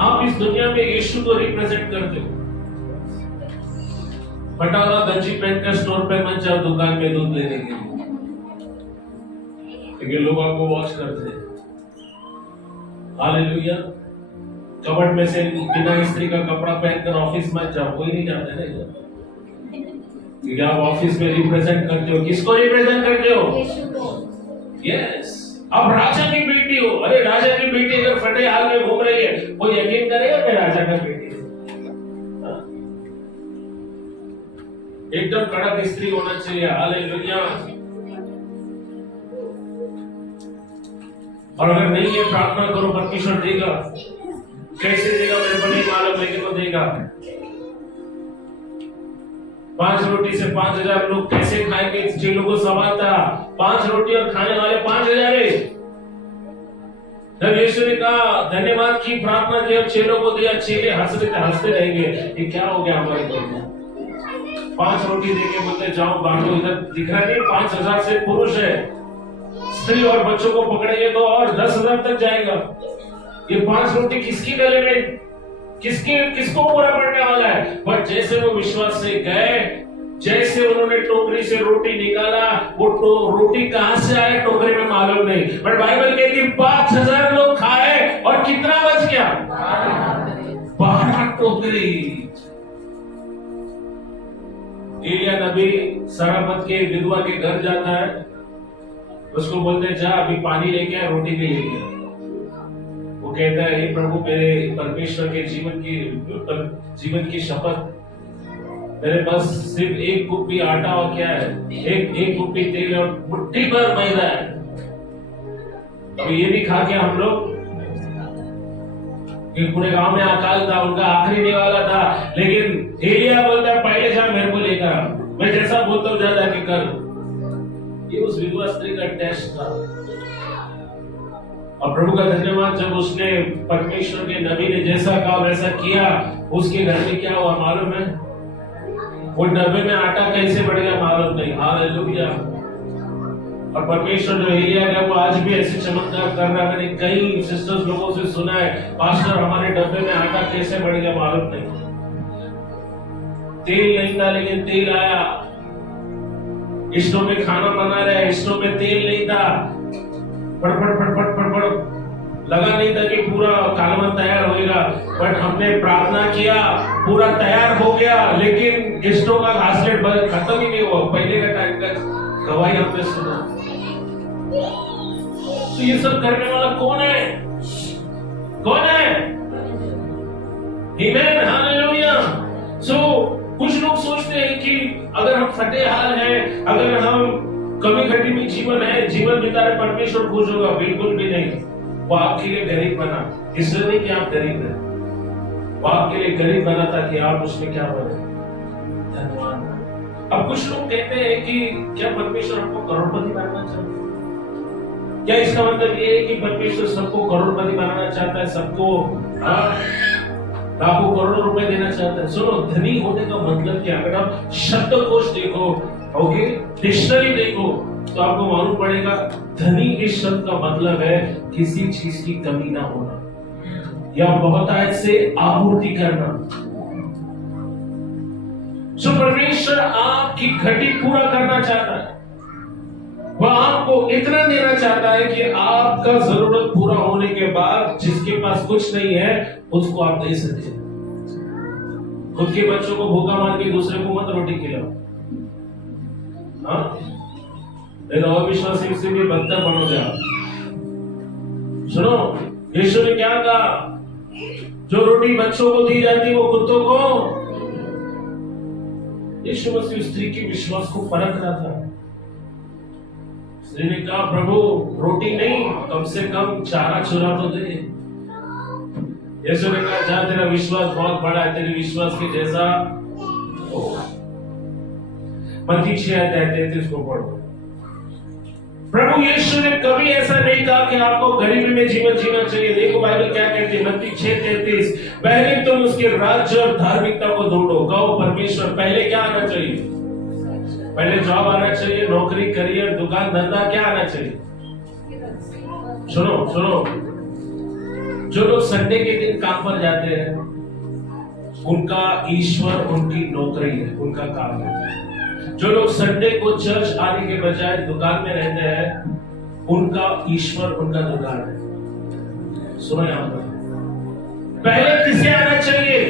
आप इस दुनिया में यीशु को रिप्रेजेंट करते हो। फटाला गंजी पहनकर स्टोर पे मत जाओ दुकान में दूध लेने के लिए, क्योंकि लोग आपको वॉच करते हैं। हालेलुया। कबर्ड में से बिना इस्त्री का कपड़ा पहनकर ऑफिस मत जाओ, कोई नहीं जाता है ना। क्योंकि आप ऑफिस में रिप्रेजेंट करते हो, किसको रिप्रेजेंट करते हो? यस। अब राजा की बेटी हो, अरे राजा की बेटी अगर फटे हाल में घूम रही है, कोई यकीन करेगा मैं राजा का बेटी? एकदम कड़क स्त्री होना चाहिए। हालेलुया। और अगर नहीं है, प्रार्थना करो, परमेश्वर देगा। कैसे देगा मेरे को नहीं मालूम, लेकिन वो देगा। 5 रोटी से 5000 लोग कैसे खाएंगे? चेलों को सवाल था, 5 रोटी और खाने वाले 5000 है। जब यीशु ने कहा धन्यवाद की प्रार्थना की और चेलों को दिया, चेले हंसते रहेंगे, ये क्या हो गया हमारे को? 5 रोटी देके बोलते जाओ बांटो। इधर दिख रहा नहीं 5000 से पुरुष है, स्त्री और बच्चों को पकड़ेंगे तो और 10,000 तक जाएगा। ये 5 रोटी किसकी गले में, किसको पूरा पड़ने वाला है? बट जैसे वो विश्वास से गए, जैसे उन्होंने टोकरी से रोटी निकाला, वो रोटी कहां से आए टोकरी में मालूम नहीं, बट बाइबल कहती 5000 लोग खाए और कितना बच गया? 12 टोकरी। एलिया नबी सरापत के विधवा के घर जाता है, उसको बोलते जा अभी पानी लेके आ, रोटी भी लेके आ। वो कहता है हे प्रभु, मेरे परमेश्वर के जीवन की शपथ, मेरे पास सिर्फ एक कुप्पी आटा और क्या है, एक कुप्पी तेल और मुट्ठी भर मैदा है। अब ये भी खा के हम लोग, पूरे गांव में अकाल था, उनका आखिरी निवाला था, लेकिन एलिया बोलता है पहले जा मेरे को लेकर आ, मैं जैसा बोलता हूँ जा के कर। ये उस विधवा स्त्री का टेस्ट था। और प्रभु का धन्यवाद, जब उसने परमेश्वर के नबी ने जैसा कहा वैसा किया, उसके घर में क्या हुआ मालूम है? वो डब्बे में आटा कैसे बढ़ गया मालूम नहीं। हालेलुया। और परमेश्वर जो एलिया है वो आज भी ऐसे चमत्कार कर रहा है। मैंने कई सिस्टर्स लोगों से सुना है, पास्टर हमारे डब्बे में आटा कैसे बढ़ गया मालूम नहीं। तेल नहीं था लेकिन तेल आया। स्टोव में खाना बना रहे, स्टोव में तेल नहीं था, फटफट लगा नहीं था कि पूरा कालवा तैयार होगा, बट हमने प्रार्थना किया, पूरा तैयार हो गया, लेकिन स्टोव का घासलेट खत्म ही नहीं हुआ। पहले का टाइम का गवाही हमने सुना। तो ये सब करने वाला कौन है? कौन है? आमेन, हालेलुया। सो कुछ लोग सोचते हैं कि अगर हम फटे हाल हैं, अगर हम कमी घटी में जीवन है, जीवन बिता रहे, परमेश्वर खुश होगा। बिल्कुल भी नहीं। वो आपके लिए गरीब बना, इसलिए नहीं कि आप गरीब हैं, वो आपके लिए गरीब बना ताकि आप उसमें क्या बने, धनवान। अब कुछ लोग कहते हैं कि क्या परमेश्वर हमको करोड़पति बनाना चाहता है? क्या इसका मतलब ये है कि परमेश्वर सबको करोड़पति बनाना चाहता है, सबको लाखों करोड़ों रुपए देना चाहता है? सुनो, धनी होने का मतलब क्या? अगर आप शब्दकोश देखो, ओके, डिक्शनरी देखो, तो आपको मालूम पड़ेगा धनी इस शब्द का मतलब है किसी चीज की कमी ना होना या बहुतायत से आपूर्ति करना। जो परमेश्वर आपकी घटी पूरा करना चाहता है, वह आपको इतना देना चाहता है कि आपका जरूरत पूरा होने के बाद जिसके पास कुछ नहीं है उसको आप दे सकते। खुद के बच्चों को भूखा मार के दूसरे को मत रोटी खिलाओ। हाँ, अविश्वासी से भी बदतर बनोगे आप। सुनो, यीशु ने क्या कहा? जो रोटी बच्चों को दी जाती वो कुत्तों को। यीशु मसीह स्त्री के विश्वास को परख रहा था। स्त्री ने कहा प्रभु रोटी नहीं, कम से कम चारा चुरा तो दे। यीशु ने कहा जा, तेरा विश्वास बहुत बड़ा है, तेरे विश्वास के जैसा मत्ती 6:33 को पढ़ो। प्रभु यीशु ने कभी ऐसा नहीं कहा कि आपको गरीबी में जीवन जीना चाहिए। देखो बाइबल क्या कहती है, मत्ती 6:33, पहले तुम उसके राज्य और धार्मिकता को ढूंढो। कहो परमेश्वर पहले क्या आना चाहिए? पहले जॉब आना चाहिए, नौकरी, करियर, दुकान, धंधा, क्या आना चाहिए? सुनो, जो लोग संडे के दिन काम पर जाते हैं उनका ईश्वर उनकी नौकरी है, उनका काम है। जो लोग संडे को चर्च आने के बजाय दुकान में रहते हैं उनका ईश्वर उनका दुकान है। सुनो यहां पर, पहले किसे आना चाहिए?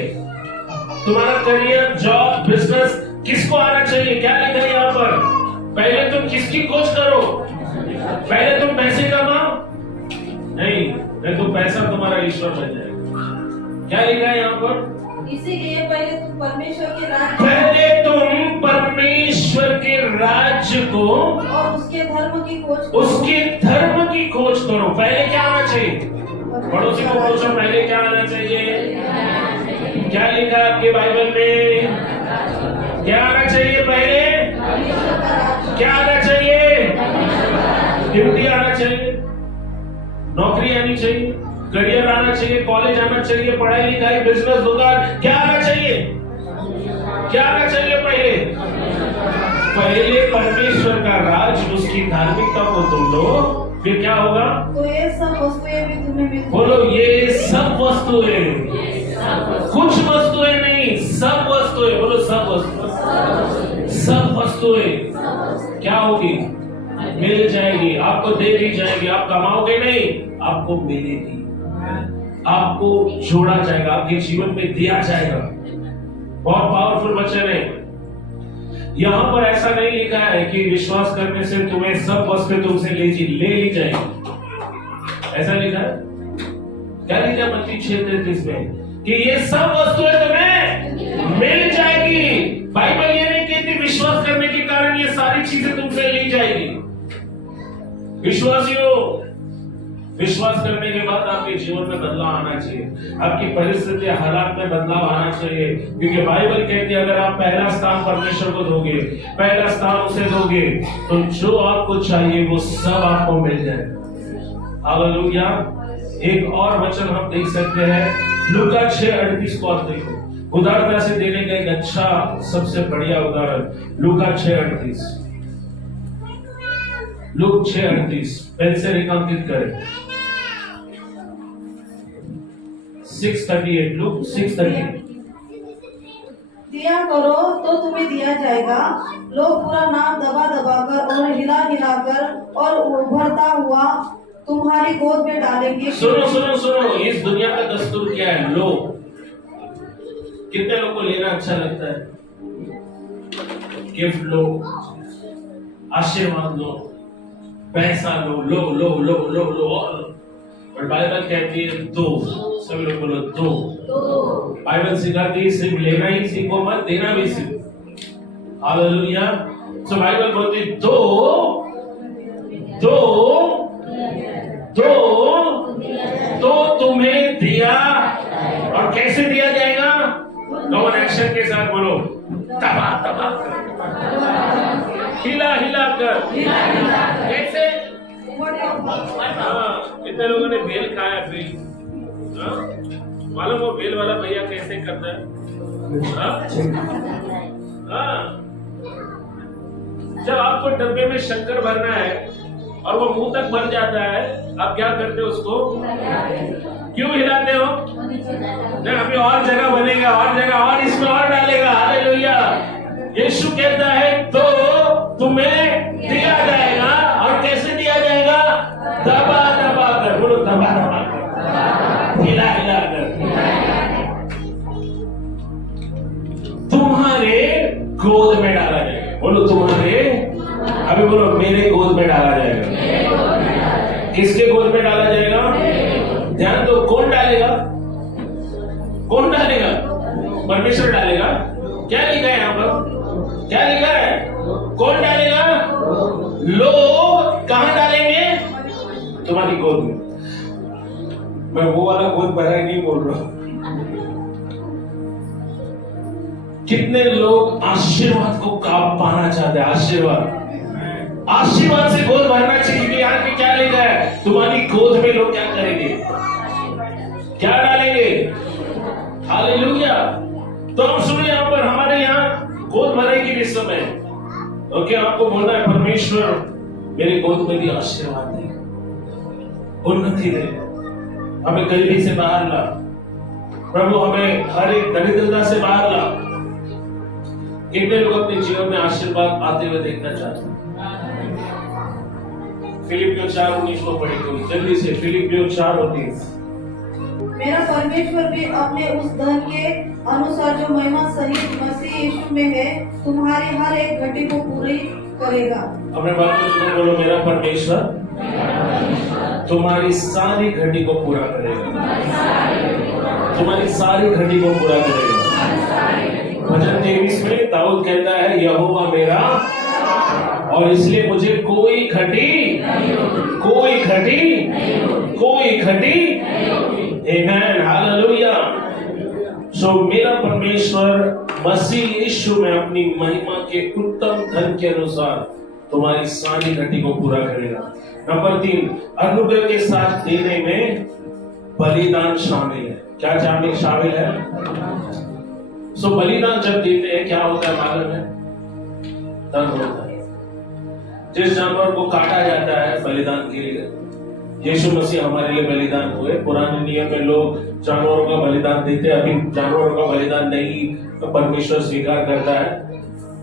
तुम्हारा करियर, जॉब, बिजनेस किसको आना चाहिए? क्या लिखा है यहां पर? पहले तुम किसकी खोज करो? पहले तुम पैसे कमाओ? नहीं तो पैसा तुम्हारा ईश्वर बन जाएगा। क्या लिखा है यहाँ पर? इसीलिए पहले तुम परमेश्वर के राज्य को और उसके धर्म की खोज करो। पहले क्या आना चाहिए? पड़ोसी को पूछो पहले क्या आना चाहिए? क्या लिखा है आपके बाइबल में? क्या आना चाहिए? पहले क्या आना चाहिए? ड्यूटी आना चाहिए, नौकरी आनी चाहिए, करियर आना चाहिए, कॉलेज आना चाहिए, पढ़ाई लिखाई, बिजनेस, दुकान, क्या आना चाहिए? क्या आना चाहिए? पहले परमेश्वर का राज, उसकी धार्मिकता को तुम लो, फिर क्या होगा? तो ये सब वस्तुएं भी तुम्हें मिल। बोलो ये सब वस्तुएं, कुछ वस्तुएं नहीं, सब वस्तुएं। बोलो सब वस्तुएं, सब वस्तुएं क्या होगी? मिल जाएगी, आपको दे दी जाएगी। आप कमाओगे नहीं, आपको मिलेगी, आपको जोड़ा जाएगा, आपके जीवन में दिया जाएगा। बहुत पावरफुल वचन है। यहाँ पर ऐसा नहीं लिखा है कि विश्वास करने से तुम्हें सब वस्तु तुमसे ले ली जाएगी। ऐसा लिखा है? क्या लिखा है मत्ती 6:33 में कि ये सब वस्तुएं तुम्हें मिल जाएगी। बाइबल ये नहीं कहती विश्वास करने के कारण ये सारी चीजें तुमसे ली जाएगी। विश्वासियों, विश्वास करने के बाद आपके जीवन में बदलाव आना चाहिए, आपकी परिस्थिति हालात में बदलाव आना चाहिए, क्योंकि बाइबल कहती है अगर आप पहला स्थान परमेश्वर को दोगे, पहला स्थान उसे दोगे, तो जो आपको चाहिए वो सब आपको मिल जाएगा। हालेलुया। एक और वचन हम देख सकते हैं लूका 6:38 को आप देखो, उदारता से देने का एक अच्छा सबसे बढ़िया उदाहरण लूका 6:38। लूक 6:38 पेन से रेखांकित करें। 6:38 लूक 6:38। दिया करो तो तुम्हें दिया जाएगा, लोग पूरा नाम दबा दबाकर और हिला हिलाकर और उभरता हुआ तुम्हारी गोद में डालेंगे। सुनो सुनो सुनो, इस दुनिया का दस्तूर क्या है? लो, कितने लोगों को लेना अच्छा लगता है? गिफ्ट लो, आशीर्वाद लो, पैसा लो, लो लो लो लो लो और बाइबल कहती है दो। सभी लोग बोलो दो। बाइबल सिखाती है सिर्फ लेना ही सीखो मत, देना भी सीखो। हालेलुया। सो बाइबल बोलती दो दो दो तो तुम्हें दिया, और कैसे दिया जाएगा? कौन एक्शन के साथ बोलो, दबा दबा कर, हिला हिला कर। कैसे? कितने लोगों ने बेल खाया? बेल मालूम वो बेल वाला भैया कैसे करता है? जब आपको डब्बे में शक्कर भरना है और वो मुंह तक भर जाता है, आप क्या करते हो? उसको क्यों हिलाते हो? नहीं, अभी और जगह बनेगा, और जगह, और इसमें और डालेगा। हालेलुया। यीशु कहता है तो तुम्हें दिया जाएगा, और कैसे दिया जाएगा? दबा दबा कर। बोलो दबा दबा कर, हिला हिला कर। तुम्हारे गोद में डाला जाएगा। बोलो तुम्हारे, अभी बोलो मेरे गोद में डाला जाएगा। किसके गोद में डाला जाएगा? ध्यान दो, कौन डालेगा? कौन डालेगा? परमेश्वर डालेगा। क्या लिखा है यहाँ पर? क्या लिखा है? कौन डालेगा? लोग कहां डालेंगे? तुम्हारी गोद में। मैं वो वाला गोद भरा नहीं बोल रहा हूं। कितने लोग आशीर्वाद को पाना चाहते हैं? आशीर्वाद, आशीर्वाद से गोद भरना चाहिए। क्योंकि यहाँ पे क्या लिखा है? तुम्हारी गोद में लोग क्या करेंगे? क्या डालेंगे? हालेलुया। तो हम सुनो, यहाँ पर हमारे यहाँ गोद भरेगी इस समय। ओके, आपको बोलना है परमेश्वर मेरे गोद में भी आशीर्वाद दे, उन्नति दे, हमें गरीबी से बाहर ला प्रभु, हमें हर एक दरिद्रता से बाहर ला। कितने लोग अपने जीवन में आशीर्वाद आते हुए देखना चाहते हैं? फिलिपियों 4:19 को पढ़ेंगे जल्दी से। फिलिपियों 4:19। मेरा परमेश्वर भी अपने उस धन के अनुसार जो महिमा सहित मसीह यीशु में है, तुम्हारी हर एक घटी को पूरी करेगा। अपने बात में बोलो, मेरा परमेश्वर तुम्हारी सारी घटी को पूरा करेगा। तुम्हारी सारी घटी को पूरा करेगा। भजन 23 में दाऊद कहता है यहोवा मेरा, और इसलिए मुझे कोई घटी आमेन, हालेलुया। सो मेरा परमेश्वर मसीह यीशु में अपनी महिमा के उत्तम धन के अनुसार तुम्हारी सारी घटी को पूरा करेगा। नंबर 3, अनुग्रह के साथ देने में बलिदान शामिल है। क्या शामिल है? सो बलिदान जब देते हैं क्या होता है मालूम है? दर्द होता है। जिस जानवर को काटा जाता है बलिदान के लिए, यीशु मसीह हमारे लिए बलिदान हुए। पुराने नियम में लोग जानवरों का बलिदान देते, अभी जानवरों का बलिदान नहीं तो परमेश्वर स्वीकार करता है।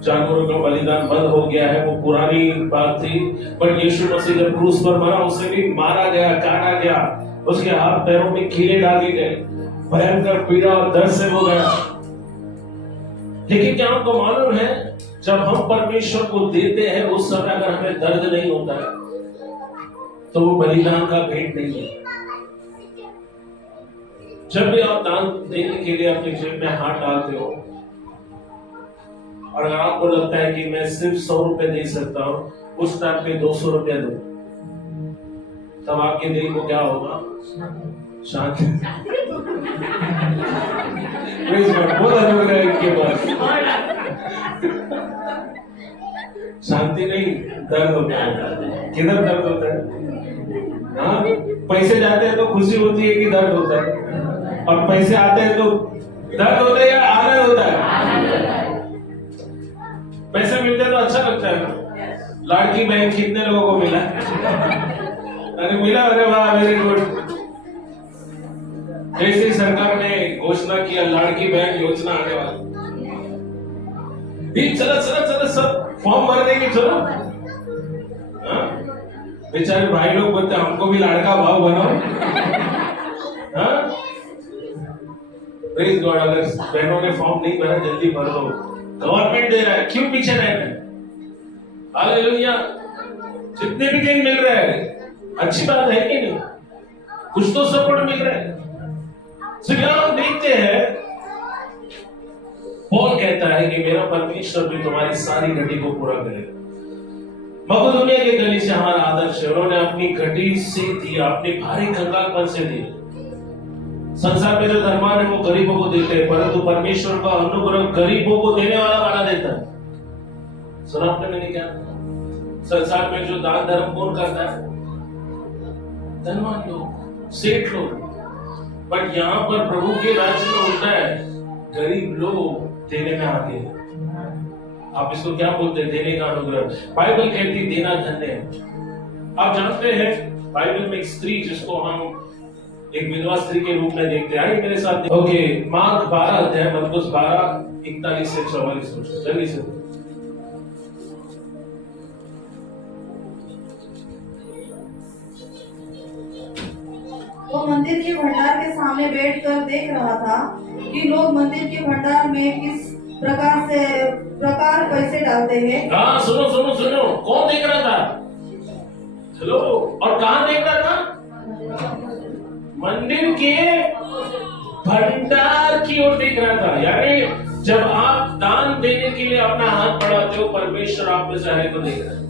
जानवरों का बलिदान बंद हो गया है, वो पुरानी बात थी। पर यीशु मसीह जब क्रूस पर मरा, उसे भी मारा गया, काटा गया, उसके हाथ पैरों में कीड़े डाले गए, भयंकर पीड़ा और दर्द से हो गया। लेकिन क्या आपको मालूम है, जब हम परमेश्वर को देते हैं उस समय अगर हमें दर्द नहीं होता है तो वो बलिदान का भेंट नहीं है। जब भी आप दान देने के लिए अपने जेब में हाथ डालते हो और अगर आपको लगता है कि मैं सिर्फ 100 रुपए दे सकता हूं, उस टाइम पे 200 रुपया दो, तब आपके दिल को क्या होगा? शांति। बहुत अनुभव है इनके पास। शांति नहीं, दर्द होता है। किधर दर्द होता है? हाँ, पैसे जाते हैं तो खुशी होती है कि दर्द होता है, और पैसे आते हैं तो दर्द होता है या आनंद होता है? पैसे मिलते हैं तो अच्छा लगता है ना। लाड़की बहन कितने लोगों को मिला? अरे मिला, अरे वाह, वेरी गुड। जैसे सरकार ने घोषणा किया लाड़की बहन योजना आने वाली, चलो चलो चलो सब फॉर्म भर देंगे, चलो। बेचारे भाई लोग बोलते हमको भी लाड़का भाव बनाओ। Praise God. अगर बहनों ने फॉर्म नहीं भरा जल्दी भर दो, गवर्नमेंट दे रहा है, क्यों पीछे रहना? हालेलुया। जितने भी दिन मिल रहा है अच्छी बात है कि नहीं? कुछ तो सपोर्ट मिल रहा है। हम देखते हैं, पौल कहता है कि मेरा परमेश्वर भी तुम्हारी सारी घटी को पूरा करेगा। मकदूनिया के गली से हमारा आदर्श है, उन्होंने अपनी घटी से दिया, अपने भारी कंगालपन से दिया। संसार में जो धर्मान है वो गरीबों को देते हैं, परंतु परमेश्वर का अनुग्रह गरीबों को देने वाला बना देता है। सुना आपने मैंने क्या? संसार में जो दान धर्म कौन करता है? धनवान लोग, सेठ लोग। बट यहाँ पर प्रभु के राज्य में होता है, गरीब लोग देने में आगे। आप इसको क्या बोलते हैं? देने का अनुग्रह। बाइबल कहती देना धन्य है। आप जानते हैं बाइबल में एक स्त्री जिसको हम एक विधवा स्त्री के रूप में देखते हैं, मेरे साथ। ओके, मार्क 12 अध्याय, मरकुस 12:41 से 44। जल्दी से। वो मंदिर के भंडार के सामने बैठकर देख रहा था कि लोग मंदिर के भंडार में किस प्रकार पैसे डालते हैं। हाँ, सुनो सुनो सुनो, कौन देख रहा था? चलो, और कहां देख रहा था? मंदिर के भंडार की ओर देख रहा था। यानी जब आप दान देने के लिए अपना हाथ बढ़ाते हो, परमेश्वर आप में चाहे को देख रहा है।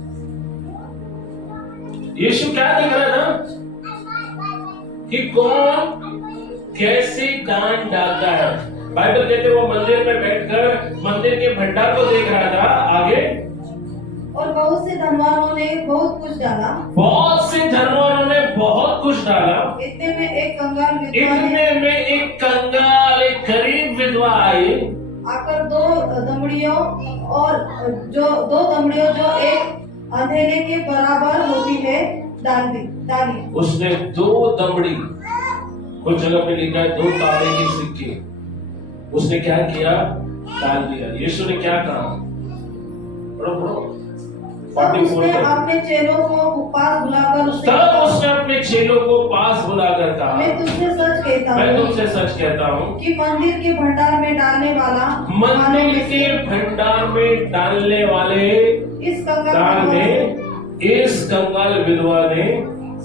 यीशु क्या देख रहा था? कि कौन कैसे दान डालता है। बाइबल कहते वो मंदिर में बैठकर मंदिर के भंडार को देख रहा था। आगे, और बहुत से धनवानों ने बहुत कुछ डाला। बहुत से धनवानों ने बहुत कुछ डाला। इतने में एक कंगाल एक गरीब विधवा आई, आकर दो दमड़ियों जो एक अंधेरे के बराबर होती है डाली। उसने 2 दमड़ी, कुछ जगह पे लिखा है 2 तांबे के सिक्के, उसने क्या किया? डाल दिया। यीशु ने क्या कहा? पढ़ो। उसने अपने चेलों को पास बुलाकर कहा, मैं तुमसे सच कहता हूँ कि मंदिर के भंडार में डालने वाले इस कंगाल विधवा ने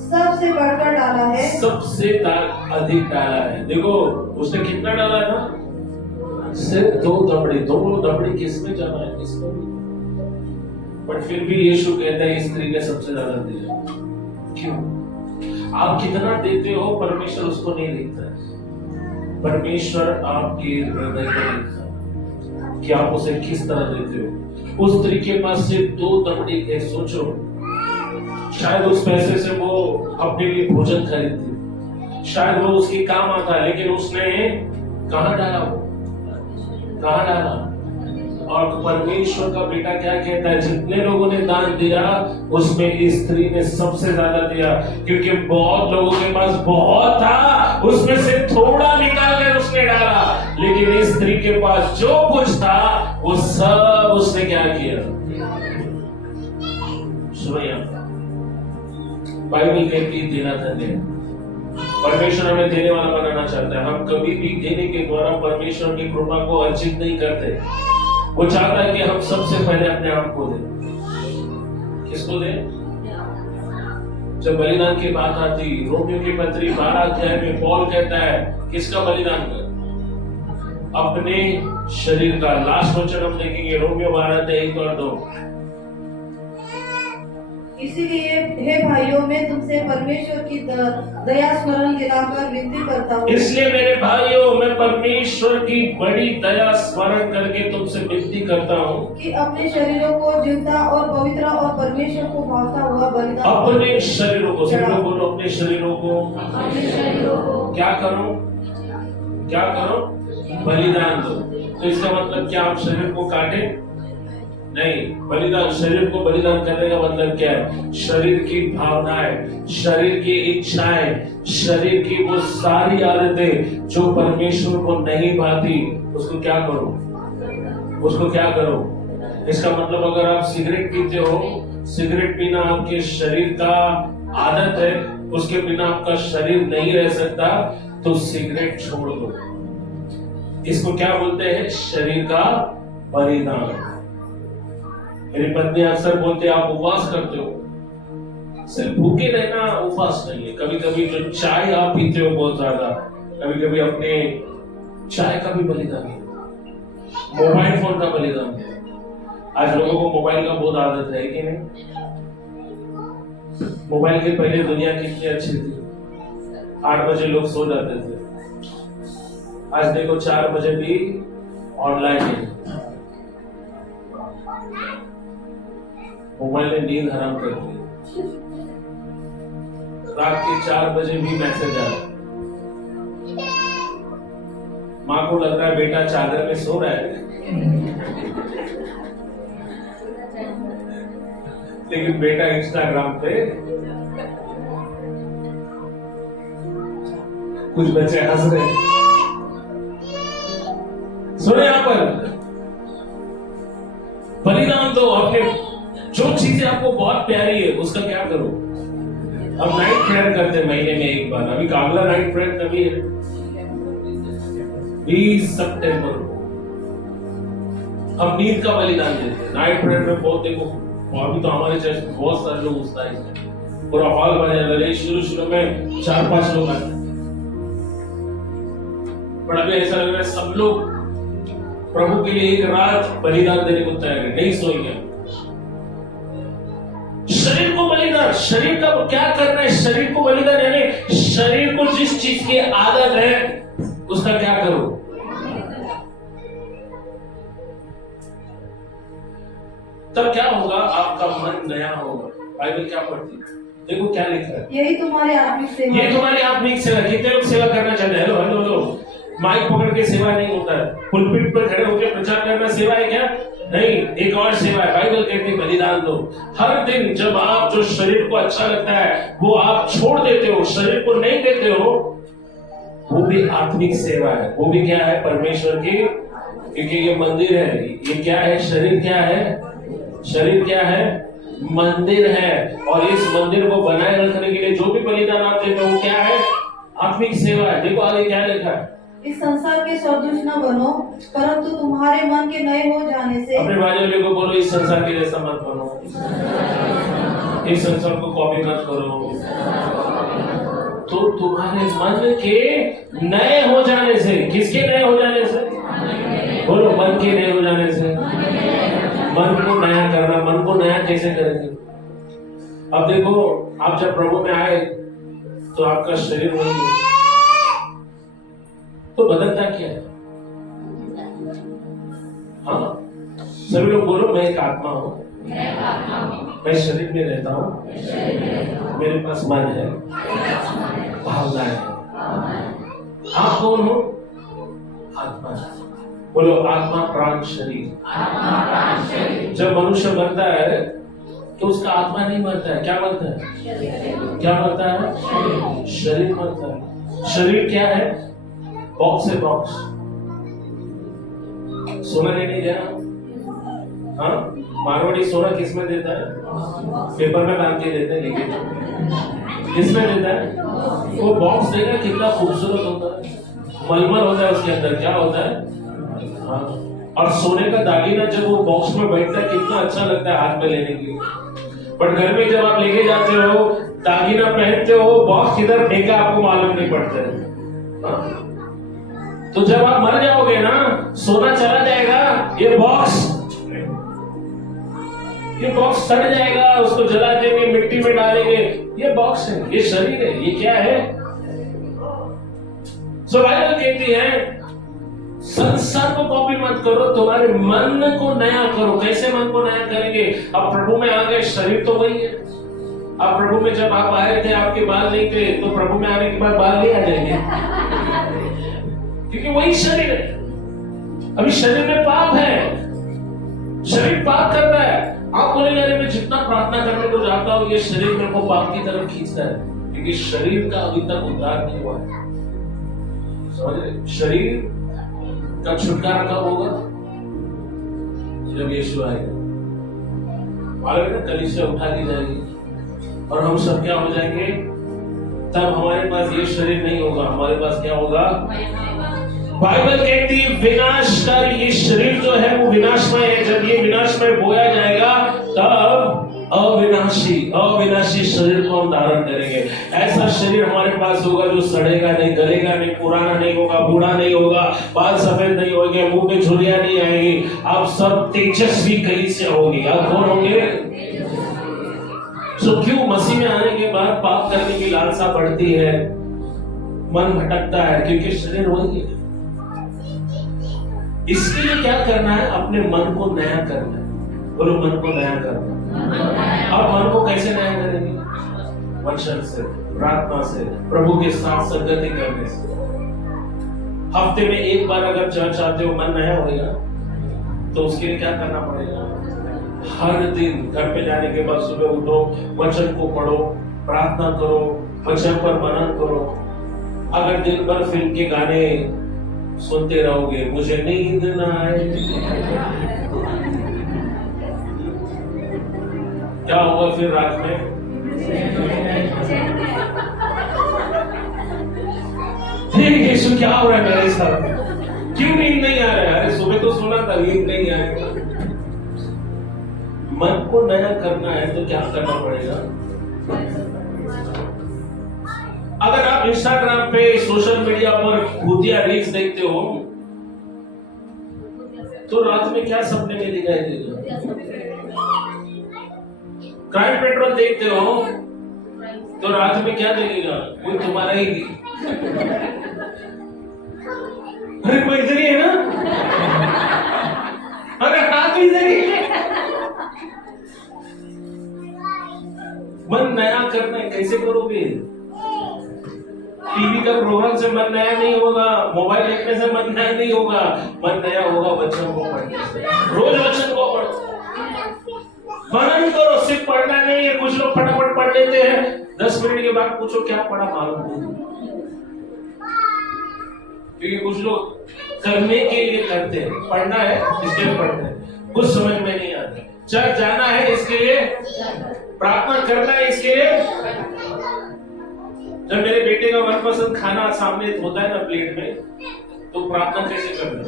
सबसे बढ़कर डाला है, सबसे अधिक डाला है। देखो उसने कितना डाला था? सिर्फ 2 दमड़ी। 2 दमड़ी किसमें जाना है? किसमें? बट फिर भी यीशु कहता है स्त्री ने सबसे ज्यादा दिया। क्यों? आप कितना देते हो परमेश्वर उसको नहीं देखता है। परमेश्वर आपके हृदय को देखता है कि आप उसे किस तरह देते हो। उस स्त्री के पास सिर्फ 2 दमड़ी थे। सोचो, शायद उस पैसे से वो अपने लिए भोजन खरीदती, शायद वो उसके काम आता है, लेकिन उसने कहां डाला? कहां डाला? और परमेश्वर का बेटा क्या कहता है? जितने लोगों ने दान दिया उसमें इस स्त्री ने सबसे ज्यादा दिया, क्योंकि बहुत लोगों के पास बहुत था, उसमें से थोड़ा निकाल कर उसने डाला, लेकिन इस स्त्री के पास जो कुछ था वो सब उसने क्या किया? सुनिए, बाइबल कहती है देना धन्य है। परमेश्वर हमें देने वाला बनाना चाहता है। हम कभी भी देने के द्वारा परमेश्वर की कृपा को अर्जित नहीं करते। वो चाहता है कि हम सबसे पहले अपने आप को दें। किसको दें? जब बलिदान की बात आती, रोमियो की पत्री 12 अध्याय में पौल कहता है किसका बलिदान कर? अपने शरीर का। लास्ट वचन हम देखेंगे रोमियो 12 अध्याय 1 और 2। इसीलिए हे भाइयों, मैं तुमसे परमेश्वर की दया स्मरण दिलाकर विनती करता हूँ। इसलिए मेरे भाइयों, मैं परमेश्वर की बड़ी दया स्मरण करके तुमसे विनती करता हूँ कि अपने शरीरों को जीवता और पवित्र और परमेश्वर को भावता हुआ बलिदान अपने शरीरों को, सब लोग बोलो अपने शरीरों को क्या करो? क्या करो? बलिदान दो। तो इसका मतलब क्या आप शरीर को काटे? नहीं। बलिदान, शरीर को बलिदान करने का मतलब क्या है? शरीर की भावनाएं, शरीर की इच्छाएं, शरीर की वो सारी आदतें जो परमेश्वर को नहीं भाती, उसको क्या करो? उसको क्या करो? इसका मतलब अगर आप सिगरेट पीते हो, सिगरेट पीना आपके शरीर का आदत है, उसके बिना आपका शरीर नहीं रह सकता, तो सिगरेट छोड़ दो। इसको क्या बोलते हैं? शरीर का बलिदान। मेरी पत्नी अक्सर बोलते हैं आप उपवास करते हो। सिर्फ भूखे रहना उपवास नहीं है। कभी कभी जो चाय आप पीते हो बहुत ज्यादा, कभी कभी अपने चाय का भी बलिदान है, मोबाइल फोन का बलिदान है। आज लोगों को मोबाइल का बहुत आदत है कि नहीं? मोबाइल के पहले दुनिया कितनी अच्छी थी। 8 बजे लोग सो जाते थे। आज देखो 4 बजे भी ऑनलाइन है। मोबाइल ने नींद हराम कर दी। रात के 4 बजे भी मैसेज आ रहा। माँ को लग रहा है बेटा चादर में सो रहा है, लेकिन बेटा इंस्टाग्राम पे। कुछ बच्चे हंस रहे हैं। सुनो, यहां पर बलिदान दो। अपने जो चीजें आपको बहुत प्यारी है उसका क्या करो? हम नाइट प्रेयर करते हैं महीने में एक बार। अभी काबला नाइट प्रेयर कभी है? 20 सितंबर को हम नींद का बलिदान देते हैं। नाइट प्रेयर में बहुत, देखो अभी तो हमारे चर्च में बहुत सारे लोग उत्साहित हैं, पूरा हॉल भर जाता है। शुरू में 4-5 लोग आते हैं, पर अभी ऐसा लग रहा है सब लोग प्रभु के लिए एक रात बलिदान देने को तैयार है, नहीं सोएंगे। शरीर को बलिदान, शरीर का क्या करना है? शरीर को बलिदान यानी शरीर को जिस चीज की आदत है उसका क्या करो? तब क्या होगा? आपका मन नया होगा। बाइबल क्या पढ़ती है? देखो क्या लिखा है, यही तुम्हारी आत्मिक सेवा। ये तुम्हारी आत्मिक सेवा। कितने लोग सेवा करना चाहते हैं? Hello hello hello. माइक पकड़ के सेवा नहीं होता है। पुलपिट पर खड़े होकर प्रचार करना सेवा है क्या? नहीं, एक और सेवा है। बाइबल कहती है बलिदान दो। हर दिन जब आप जो शरीर को अच्छा लगता है वो आप छोड़ देते हो, शरीर को नहीं देते हो, वो भी आत्मिक सेवा है। वो भी क्या है? परमेश्वर की, क्योंकि ये मंदिर है। ये क्या है? शरीर क्या है? शरीर क्या है? मंदिर है। और इस मंदिर को बनाए रखने के लिए जो भी बलिदान आप देते हो वो क्या है? आत्मिक सेवा है। देखो आगे क्या लिखा है, इस संसार के सदृश न बनो, परंतु तुम्हारे मन के नए हो जाने से। अपने भाइयों को बोलो इस संसार के जैसा मत बनो, इस संसार को कॉपी मत करो। तो तुम्हारे मन के नए हो जाने से, किसके नए हो जाने से? बोलो मन के नए हो जाने से। मन को नया करना, मन को नया कैसे करेंगे? अब देखो, आप जब प्रभु में आए तो आपका शरीर वही है, तो बदलता क्या है? हाँ, सभी लोग बोलो मैं एक आत्मा हूँ, मैं शरीर में रहता हूँ, मेरे पास मन है, भावना है। आप कौन हो? आत्मा। बोलो आत्मा प्राण शरीर। जब मनुष्य बनता है तो उसका आत्मा नहीं मरता है। क्या मरता है? क्या मरता है? शरीर मरता है। शरीर क्या है? बॉक्स है, बॉक्स। सोना लेने गया, हाँ, मारवाड़ी सोना किस में देता है? पेपर में बांध के देते हैं, लेकिन किसमें देता है? वो बॉक्स देखा कितना खूबसूरत होता है, मलमल होता है उसके अंदर, क्या होता है? हाँ। और सोने का दागिना जब वो बॉक्स में बैठता है कितना अच्छा लगता है हाथ में लेने के लिए। पर घर में जब आप लेके जाते हो, दागिना पहनते हो, बॉक्स किधर फेंका आपको मालूम नहीं पड़ता है। हाँ? तो जब आप मर जाओगे ना, सोना चला जाएगा, ये बॉक्स सड़ जाएगा, उसको जला देंगे, मिट्टी में डालेंगे, ये बॉक्स है, ये शरीर है, ये क्या है? सो बाइबल कहती है संसार को कॉपी मत करो, तुम्हारे मन को नया करो। कैसे मन को नया करेंगे? अब प्रभु में आ गए, शरीर तो वही है। अब प्रभु में जब आप आए थे आपके बाल नहीं थे, तो प्रभु में आने के बाद बाल नहीं आ जाएंगे, क्योंकि वही शरीर है। अभी शरीर में पाप है, शरीर पाप कर रहा है। आप बोलेंगे अरे मैं जितना प्रार्थना करने को जाता हूँ ये शरीर मेरे को पाप की तरफ खींचता है, क्योंकि शरीर का अभी तक उद्धार नहीं हुआ है। समझ रहे? शरीर का छुटकारा कब होगा? जब यीशु आएगा। मालूम है ना, कलीसिया उठा दी जाएगी और हम सब क्या हो जाएंगे? तब हमारे पास ये शरीर नहीं होगा, हमारे पास क्या होगा? बाइबल कहती है विनाशकारी ये शरीर जो है वो विनाशमय है। जब ये विनाशमय बोया जाएगा तब अविनाशी शरीर को हम धारण करेंगे। ऐसा शरीर हमारे पास होगा जो सड़ेगा नहीं, गलेगा नहीं, पुराना नहीं होगा, बूढ़ा नहीं होगा, बाल सफेद नहीं होंगे, मुंह में झुर्रियां नहीं आएगी। आप सब तेजस्वी कलीसिया होगी। आप कौन होंगे? तो क्यों मसीह में आने के बाद पाप करने की लालसा बढ़ती है, मन भटकता है? क्योंकि शरीर वही है। इसके लिए क्या करना है? अपने मन को नया करना है। बोलो, मन को नया करना है। अब मन को कैसे नया करेंगे? वचन से, प्रार्थना से, प्रभु के साथ संगति करने से। हफ्ते में एक बार अगर चर्च आते हो, मन नया होगा, तो उसके लिए क्या करना पड़ेगा? हर दिन घर पे जाने के बाद सुबह उठो, वचन को पढ़ो, प्रार्थना करो, वचन पर मनन करो। अगर दिन भर फिल्म के गाने सुनते रहोगे, मुझे नींद ना आए, क्या होगा फिर रात में? यीशु क्या हो रहा है मेरे साथ? क्यों नींद नहीं आ रहा है? अरे सुबह तो सुना था, नींद नहीं आ रही। मन को नया करना है तो क्या करना पड़ेगा? अगर आप इंस्टाग्राम पे, सोशल मीडिया पर भूतिया रील्स देखते हो तो रात में क्या सपने में दिखाई देगा? क्राइम पेट्रोल देखते हो तो रात में क्या देखेगा? कोई तुम्हारा ही। अरे कोई इधर ही है ना? अरे रात इधर ही है। मन नया करना है, कैसे करोगे? टीवी का प्रोग्राम से मन नया नहीं होगा, मोबाइल देखने से मन नया नहीं होगा। मन नया होगा वचन को पढ़ने से। रोज वचन को पढ़ो, मनन करो। सिर्फ पढ़ना नहीं है। कुछ लोग फटाफट पढ़ लेते हैं, 10 मिनट के बाद पूछो क्या पढ़ा, मालूम नहीं। क्योंकि कुछ लोग करने के लिए करते हैं, पढ़ना है इसके लिए पढ़ते हैं, कुछ समझ में नहीं आता। चर्च जाना है इसके लिए, प्रार्थना करना है इसके लिए। जब मेरे बेटे का मनपसंद खाना सामने होता है ना प्लेट में, तो प्रार्थना कैसे करना?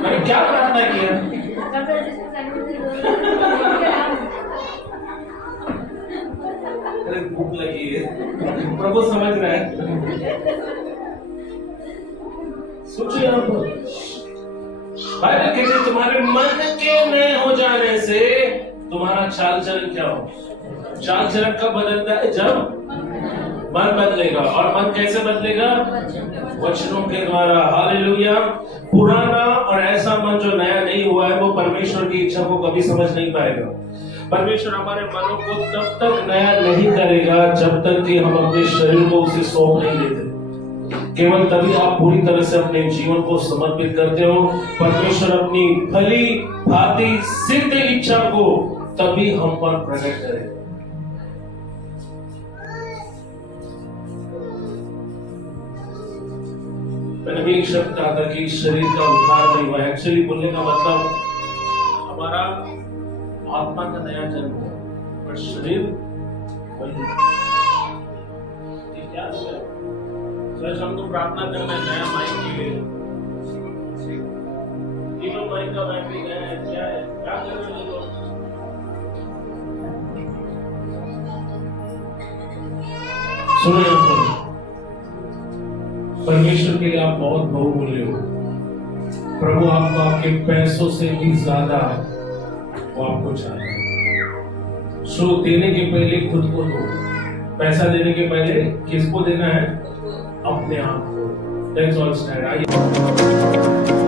अरे क्या प्रार्थना किया? अरे भूख लगी है, प्रभु समझ रहा है। सोचिए आप, बाइबल कहते हैं तुम्हारे मन के नए हो जाने से तुम्हारा चाल चलन क्या हो? चाल चलन कब बदलता है? जब मन बदलेगा। और मन कैसे बदलेगा? वचनों के द्वारा। हालेलुया। पुराना और ऐसा मन जो नया नहीं हुआ है वो परमेश्वर की इच्छा को कभी समझ नहीं पाएगा। परमेश्वर हमारे मनों को तब तक नया नहीं करेगा जब तक कि हम अपने शरीर को उसे सौंप नहीं देते। केवल तभी आप पूरी तरह से अपने जीवन को समर्पित करते हो। परमेश्वर अपनी भली भांति सिद्ध इच्छा को तभी हम पर प्रकट करेगा। मैंने भी एक शब्द कहा था कि शरीर का उद्धार नहीं हुआ। एक्चुअली बोलने का मतलब हमारा आत्मा का नया जन्म है, पर शरीर ये क्या है? सच हमको प्रार्थना करना है नया माइक के लिए। तीनों माइक का बैटरी गया है, क्या है? क्या कर रहे हो लोग? सुनो यहाँ पर, परमेश्वर के लिए आप बहुत बहुमूल्य हो। प्रभु आपको आपके पैसों से भी ज्यादा वो आपको चाहता है। सो देने के पहले खुद को दो। पैसा देने के पहले किसको देना है? अपने आप को। That's all stand.